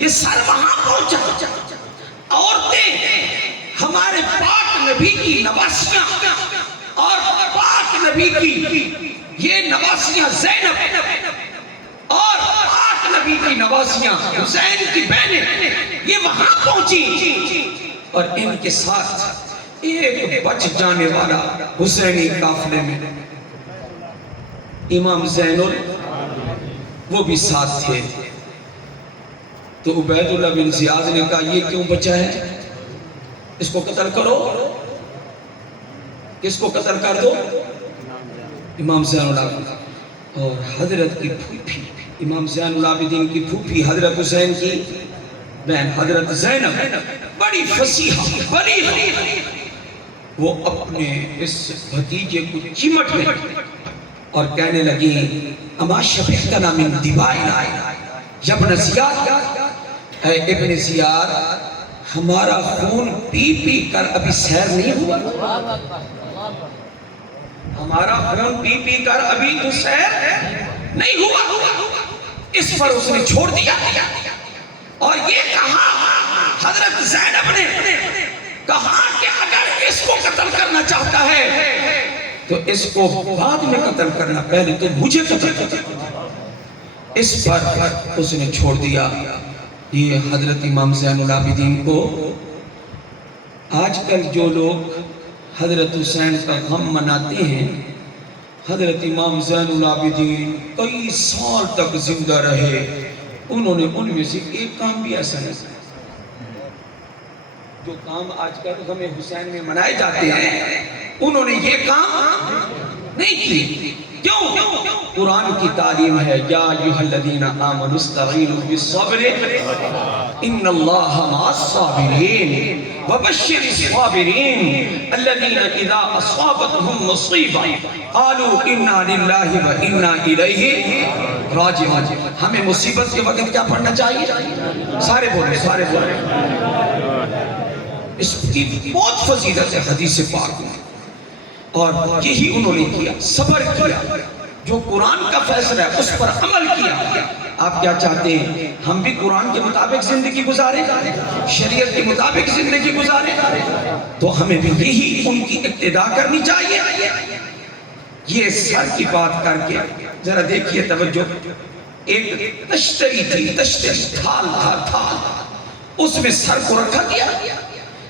یہ سر وہاں پہنچا، عورتیں ہمارے پاک نبی کی نواسیاں، اور پاک نبی کی یہ نواسیاں زینب اور پاک نبی کی نواسیاں حسین کی بہنیں، یہ وہاں پہنچی، اور ان کے ساتھ ایک بچ جانے والا حسینی قافلے میں امام زین وہ بھی ساتھ تھے۔ تو عبید اللہ بن زیاد نے کہا یہ کیوں بچا ہے، اس کو قتل کرو، کس کو قتل کر دو؟ امام زین العابدین۔ اور حضرت کی پھوپھی، امام زین العابدین کی پھوپھی حضرت حسین کی بہن حضرت زینب، بڑی فصیحہ، بڑی وہ اپنے اس بھتیجے کو چمٹ گئی اور کہنے لگی اما شبہتنا من دبائنا یا ابن زیاد، اے ابن زیاد ہمارا خون پی پی کر ابھی سیر نہیں ہوا، ہمارا خون پی پی کر ابھی تو سیر نہیں ہوا۔ اس پر اس نے چھوڑ دیا، اور یہ کہا حضرت زینب نے کہا کہ اگر اس کو قتل کرنا چاہتا ہے تو اس کو بعد میں قتل کرنا، پہلے تو مجھے قتل کرنا۔ اس پر اس نے چھوڑ دیا۔ یہ حضرت امام زین العابدین کو آج کل جو لوگ حضرت حسین کا غم مناتے ہیں. حضرت امام زین العابدین کئی سال تک زندہ رہے. انہوں نے ان میں سے ایک کام بھی ایسا نہیں کیا جو کام آج کل غم حسین میں منائے جاتے ہیں. انہوں نے یہ کام نہیں کی. کیوں؟ قرآن کی تعلیم ہے یا ایھا الذین آمنوا استعینوا بالصبر ان اللہ مع الصابرین وبشر الصابرین الذین اذا اصابتهم مصیبہ قالوا انا للہ وانا الیہ راجعون. ہمیں مصیبت کے وقت کیا پڑھنا چاہیے؟ سارے بولے. اس کی بہت فضیلت ہے حدیث پاک میں. اور یہی انہوں نے کیا, صبر کیا, جو قرآن کا فیصلہ ہے اس پر عمل کیا. آپ کیا چاہتے ہیں ہم بھی قرآن کے مطابق زندگی گزاریں, شریعت کے مطابق زندگی گزاریں؟ تو ہمیں بھی یہی ان کی اقتداء کرنی چاہیے. یہ سر کی بات کر کے ذرا دیکھیے توجہ. ایک تشتری تھی, تھال تھا, اس میں سر کو رکھا گیا.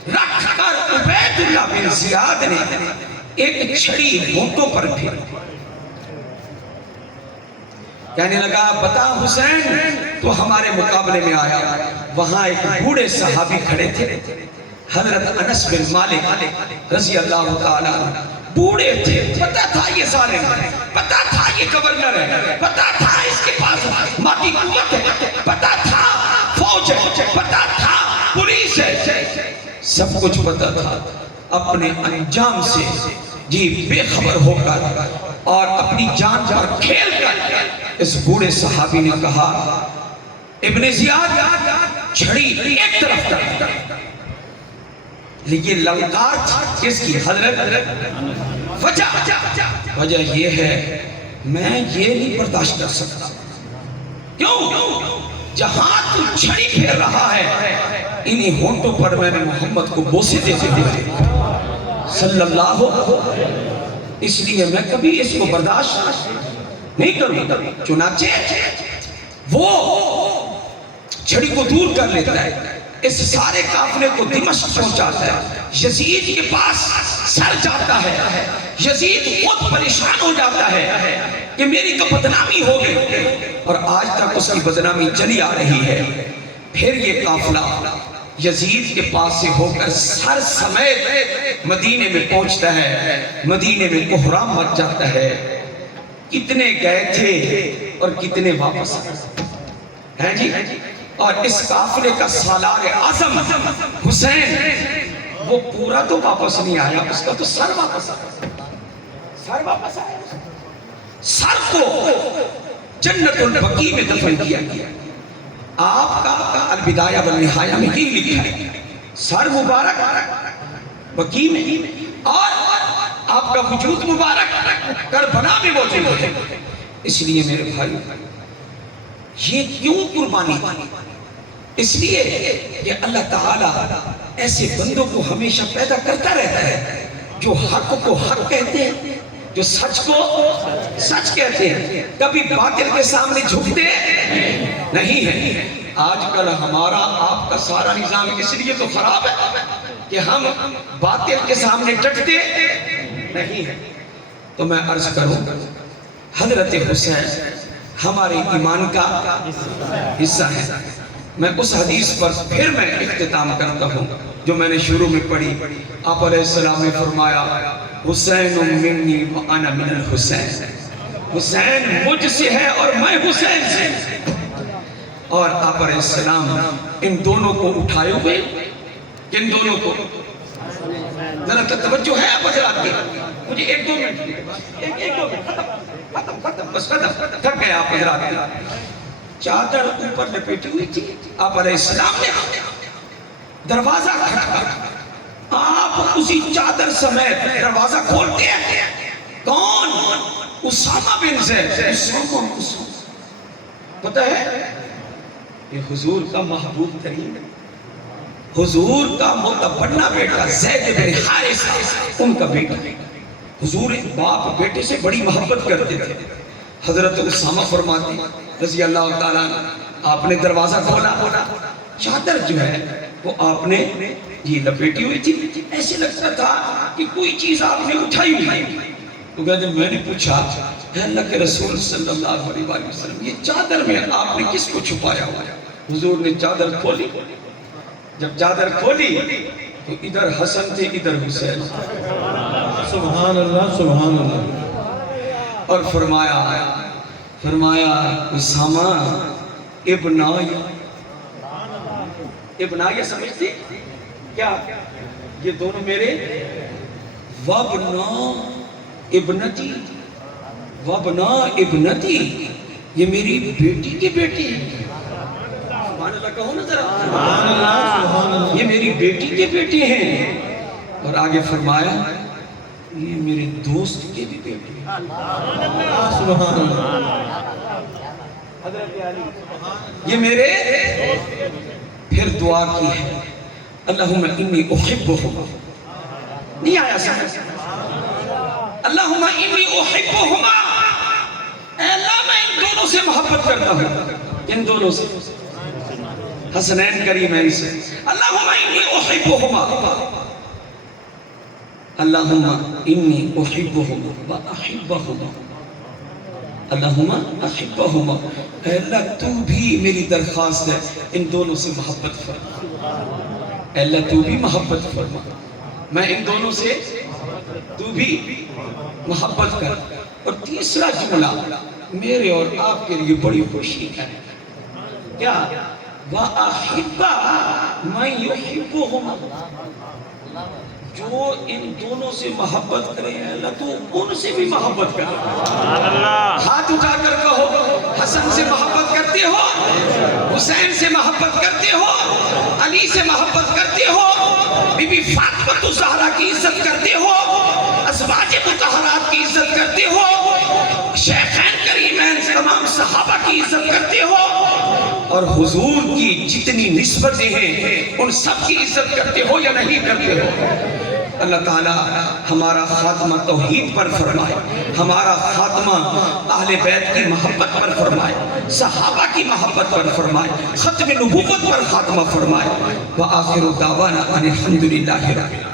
رکھ کر عبید اللہ بن زیاد نے ایک چھڑی ہونٹوں پر پھیری. کہنے لگا بتا حسین تو ہمارے مقابلے میں آیا. وہاں ایک بوڑھے صحابی کھڑے تھے, حضرت انس بن مالک رضی اللہ تعالیٰ. بوڑھے تھے, پتا تھا یہ ظالم ہے, پتا تھا یہ گورنر ہے, پتا تھا اس کے پاس مادی قوت ہے, پتا تھا فوج ہے, پتا تھا پولیس ہے, سب کچھ پتا تھا. اپنے انجام سے جی بے خبر ہو کر اور اپنی جان پر کھیل کر اس بوڑھے صحابی نے کہا ابن زیاد چھڑی ایک طرف کر. لیکن للکار کس کی؟ حضرت. وجہ یہ ہے میں یہ نہیں برداشت کر سکتا. کیوں؟ جہاں تو چھڑی پھیر رہا ہے انہی ہونٹوں پر میں نے محمد کو بوسے دیتے ہوئے صلی اللہ. اس لیے میں کبھی اس کو برداشت نہیں کروں. چنانچہ وہ چھڑی کو دور کر لیتا ہے, اس سارے قافلے کو دمشق پہنچاتا ہے. یزید کے پاس سر جاتا ہے. یزید خود پریشان ہو جاتا ہے کہ میری تو بدنامی ہو گئی, اور آج تک اس کی بدنامی چلی آ رہی ہے. پھر یہ قافلہ یزید کے پاس سے ہو کر سر سمیت مدینے میں پہنچتا ہے. مدینے میں کوہرام مچ جاتا ہے. کتنے گئے تھے اور کتنے واپس ہیں جی. اور اس قافلے کا سالار اعظم حسین وہ پورا تو واپس نہیں آیا, اس کا تو سر واپس آیا. سر واپس آیا. سر کو جنت البقیع میں دفن کیا گیا. آپ کا البدایہ والنہایہ میں یہ لکھا ہے سر مبارک بقیع میں, اور آپ کا وجود مبارک کربلا میں موجود ہے. اس لیے میرے بھائی یہ کیوں قربانی تھی؟ اس لیے کہ اللہ تعالیٰ ایسے بندوں کو ہمیشہ پیدا کرتا رہتا ہے جو حق کو حق کہتے ہیں, جو سچ کو سچ کہتے ہیں, کبھی باطل کے سامنے جھکتے نہیں ہیں. آج کل ہمارا آپ کا سارا نظام اس لیے تو خراب ہے کہ ہم باطل کے سامنے ڈٹتے نہیں ہیں. تو میں عرض کروں حضرت حسین ہمارے ایمان کا حصہ ہے. میں اس حدیث پر پھر میں اختتام کرتا ہوں جو میں نے شروع میں پڑھی. آپ علیہ السلام نے فرمایا حسین منی وانا من الحسین. حسین مجھ سے ہے اور میں حسین سے. اور آپ علیہ السلام ان دونوں کو اٹھائے ہوئے, کن دونوں کو ذرا توجہ ہے آپ حضرات کی؟ مجھے ایک دو منٹ ختم بس ختم تھک گئے آپ حضرات. چادر اوپر لپیٹی ہوئی تھی. آپ علیہ السلام نے دروازہ کھٹکھٹا, آپ اسی چادر سمیت دروازہ کھولتے ہیں. کون؟ اسامہ بن زید. اسامہ پتہ ہے یہ حضور کا محبوب ترین, حضور کا متبنہ بیٹا زید بن حارثہ ان کا بیٹا. حضور باپ بیٹے سے بڑی محبت کرتے تھے. حضرت اسامہ فرماتے رضی اللہ تعالیٰ, آپ نے دروازہ کھولا, چادر جو ہے وہ آپ نے یہ لپیٹی ہوئی تھی، ایسے لگتا تھا کہ کوئی چیز آپ نے اٹھائی ہوئی۔ تو کہتے ہیں میں نے پوچھا اے اللہ کے رسول صلی اللہ علیہ وآلہ وسلم یہ چادر میں آپ نے کس کو چھپایا ہوا ہے؟ حضور نے چادر کھولی، جب چادر کھولی تو ادھر حسن تھے ادھر حسین، سبحان اللہ سبحان اللہ۔ اور فرمایا اسامہ ابنایا سمجھتے کیا؟ یہ دونوں میرے وابنا ابنتی، یہ میری بیٹی کی بیٹی ہے۔ سبحان اللہ کہو نا ذرا، سبحان اللہ سبحان اللہ۔ یہ میری بیٹی کے بیٹے ہیں۔ اور آگے فرمایا یہ میرے دوست کے بھی بیٹے ہیں۔ سبحان اللہ۔ یہ میرے، پھر دعا کی ہے اللہم انی احبہما، نہیں آیا سمجھ، اللہم انی احبہما، اے اللہ میں ان دونوں سے محبت کرتا ہوں، ان دونوں سے، حسنین کریمین سے، اللہم انی احبہما، اللہم انی احبہما و احبہما، اللہم احبہما، اے اللہ تو بھی میری درخواست ہے ان دونوں سے محبت فرما، اے اللہ تو بھی محبت فرما، میں ان دونوں سے تو بھی محبت کر۔ اور تیسرا جملہ میرے اور آپ کے لیے بڑی خوشی ہے، کیا؟ وَأَحِبَّ مَنْ يُحِبُّهُمَا، جو ان دونوں سے محبت کرے ہیں اللہ تو ان سے بھی محبت کرے۔ سبحان اللہ۔ ہاتھ اٹھا کر کہو حسن سے محبت کرتے ہو، حسین سے محبت کرتے ہو، علی سے محبت کرتے ہو، بی بی فاطمہ الزہرا کی عزت کرتے ہو، ازواج مطہرات کی عزت کرتے ہو، شیخین کریمین تمام صحابہ کی عزت کرتے ہو، اور حضور کی جتنی نسبتیں ہیں ان سب کی عزت کرتے ہو یا نہیں کرتے ہو؟ اللہ تعالیٰ ہمارا خاتمہ توحید پر فرمائے، ہمارا خاتمہ اہل بیت کی محبت پر فرمائے، صحابہ کی محبت پر فرمائے، ختم نبوت پر خاتمہ فرمائے۔ وآخر دعوانا ان الحمدللہ رب العالمین۔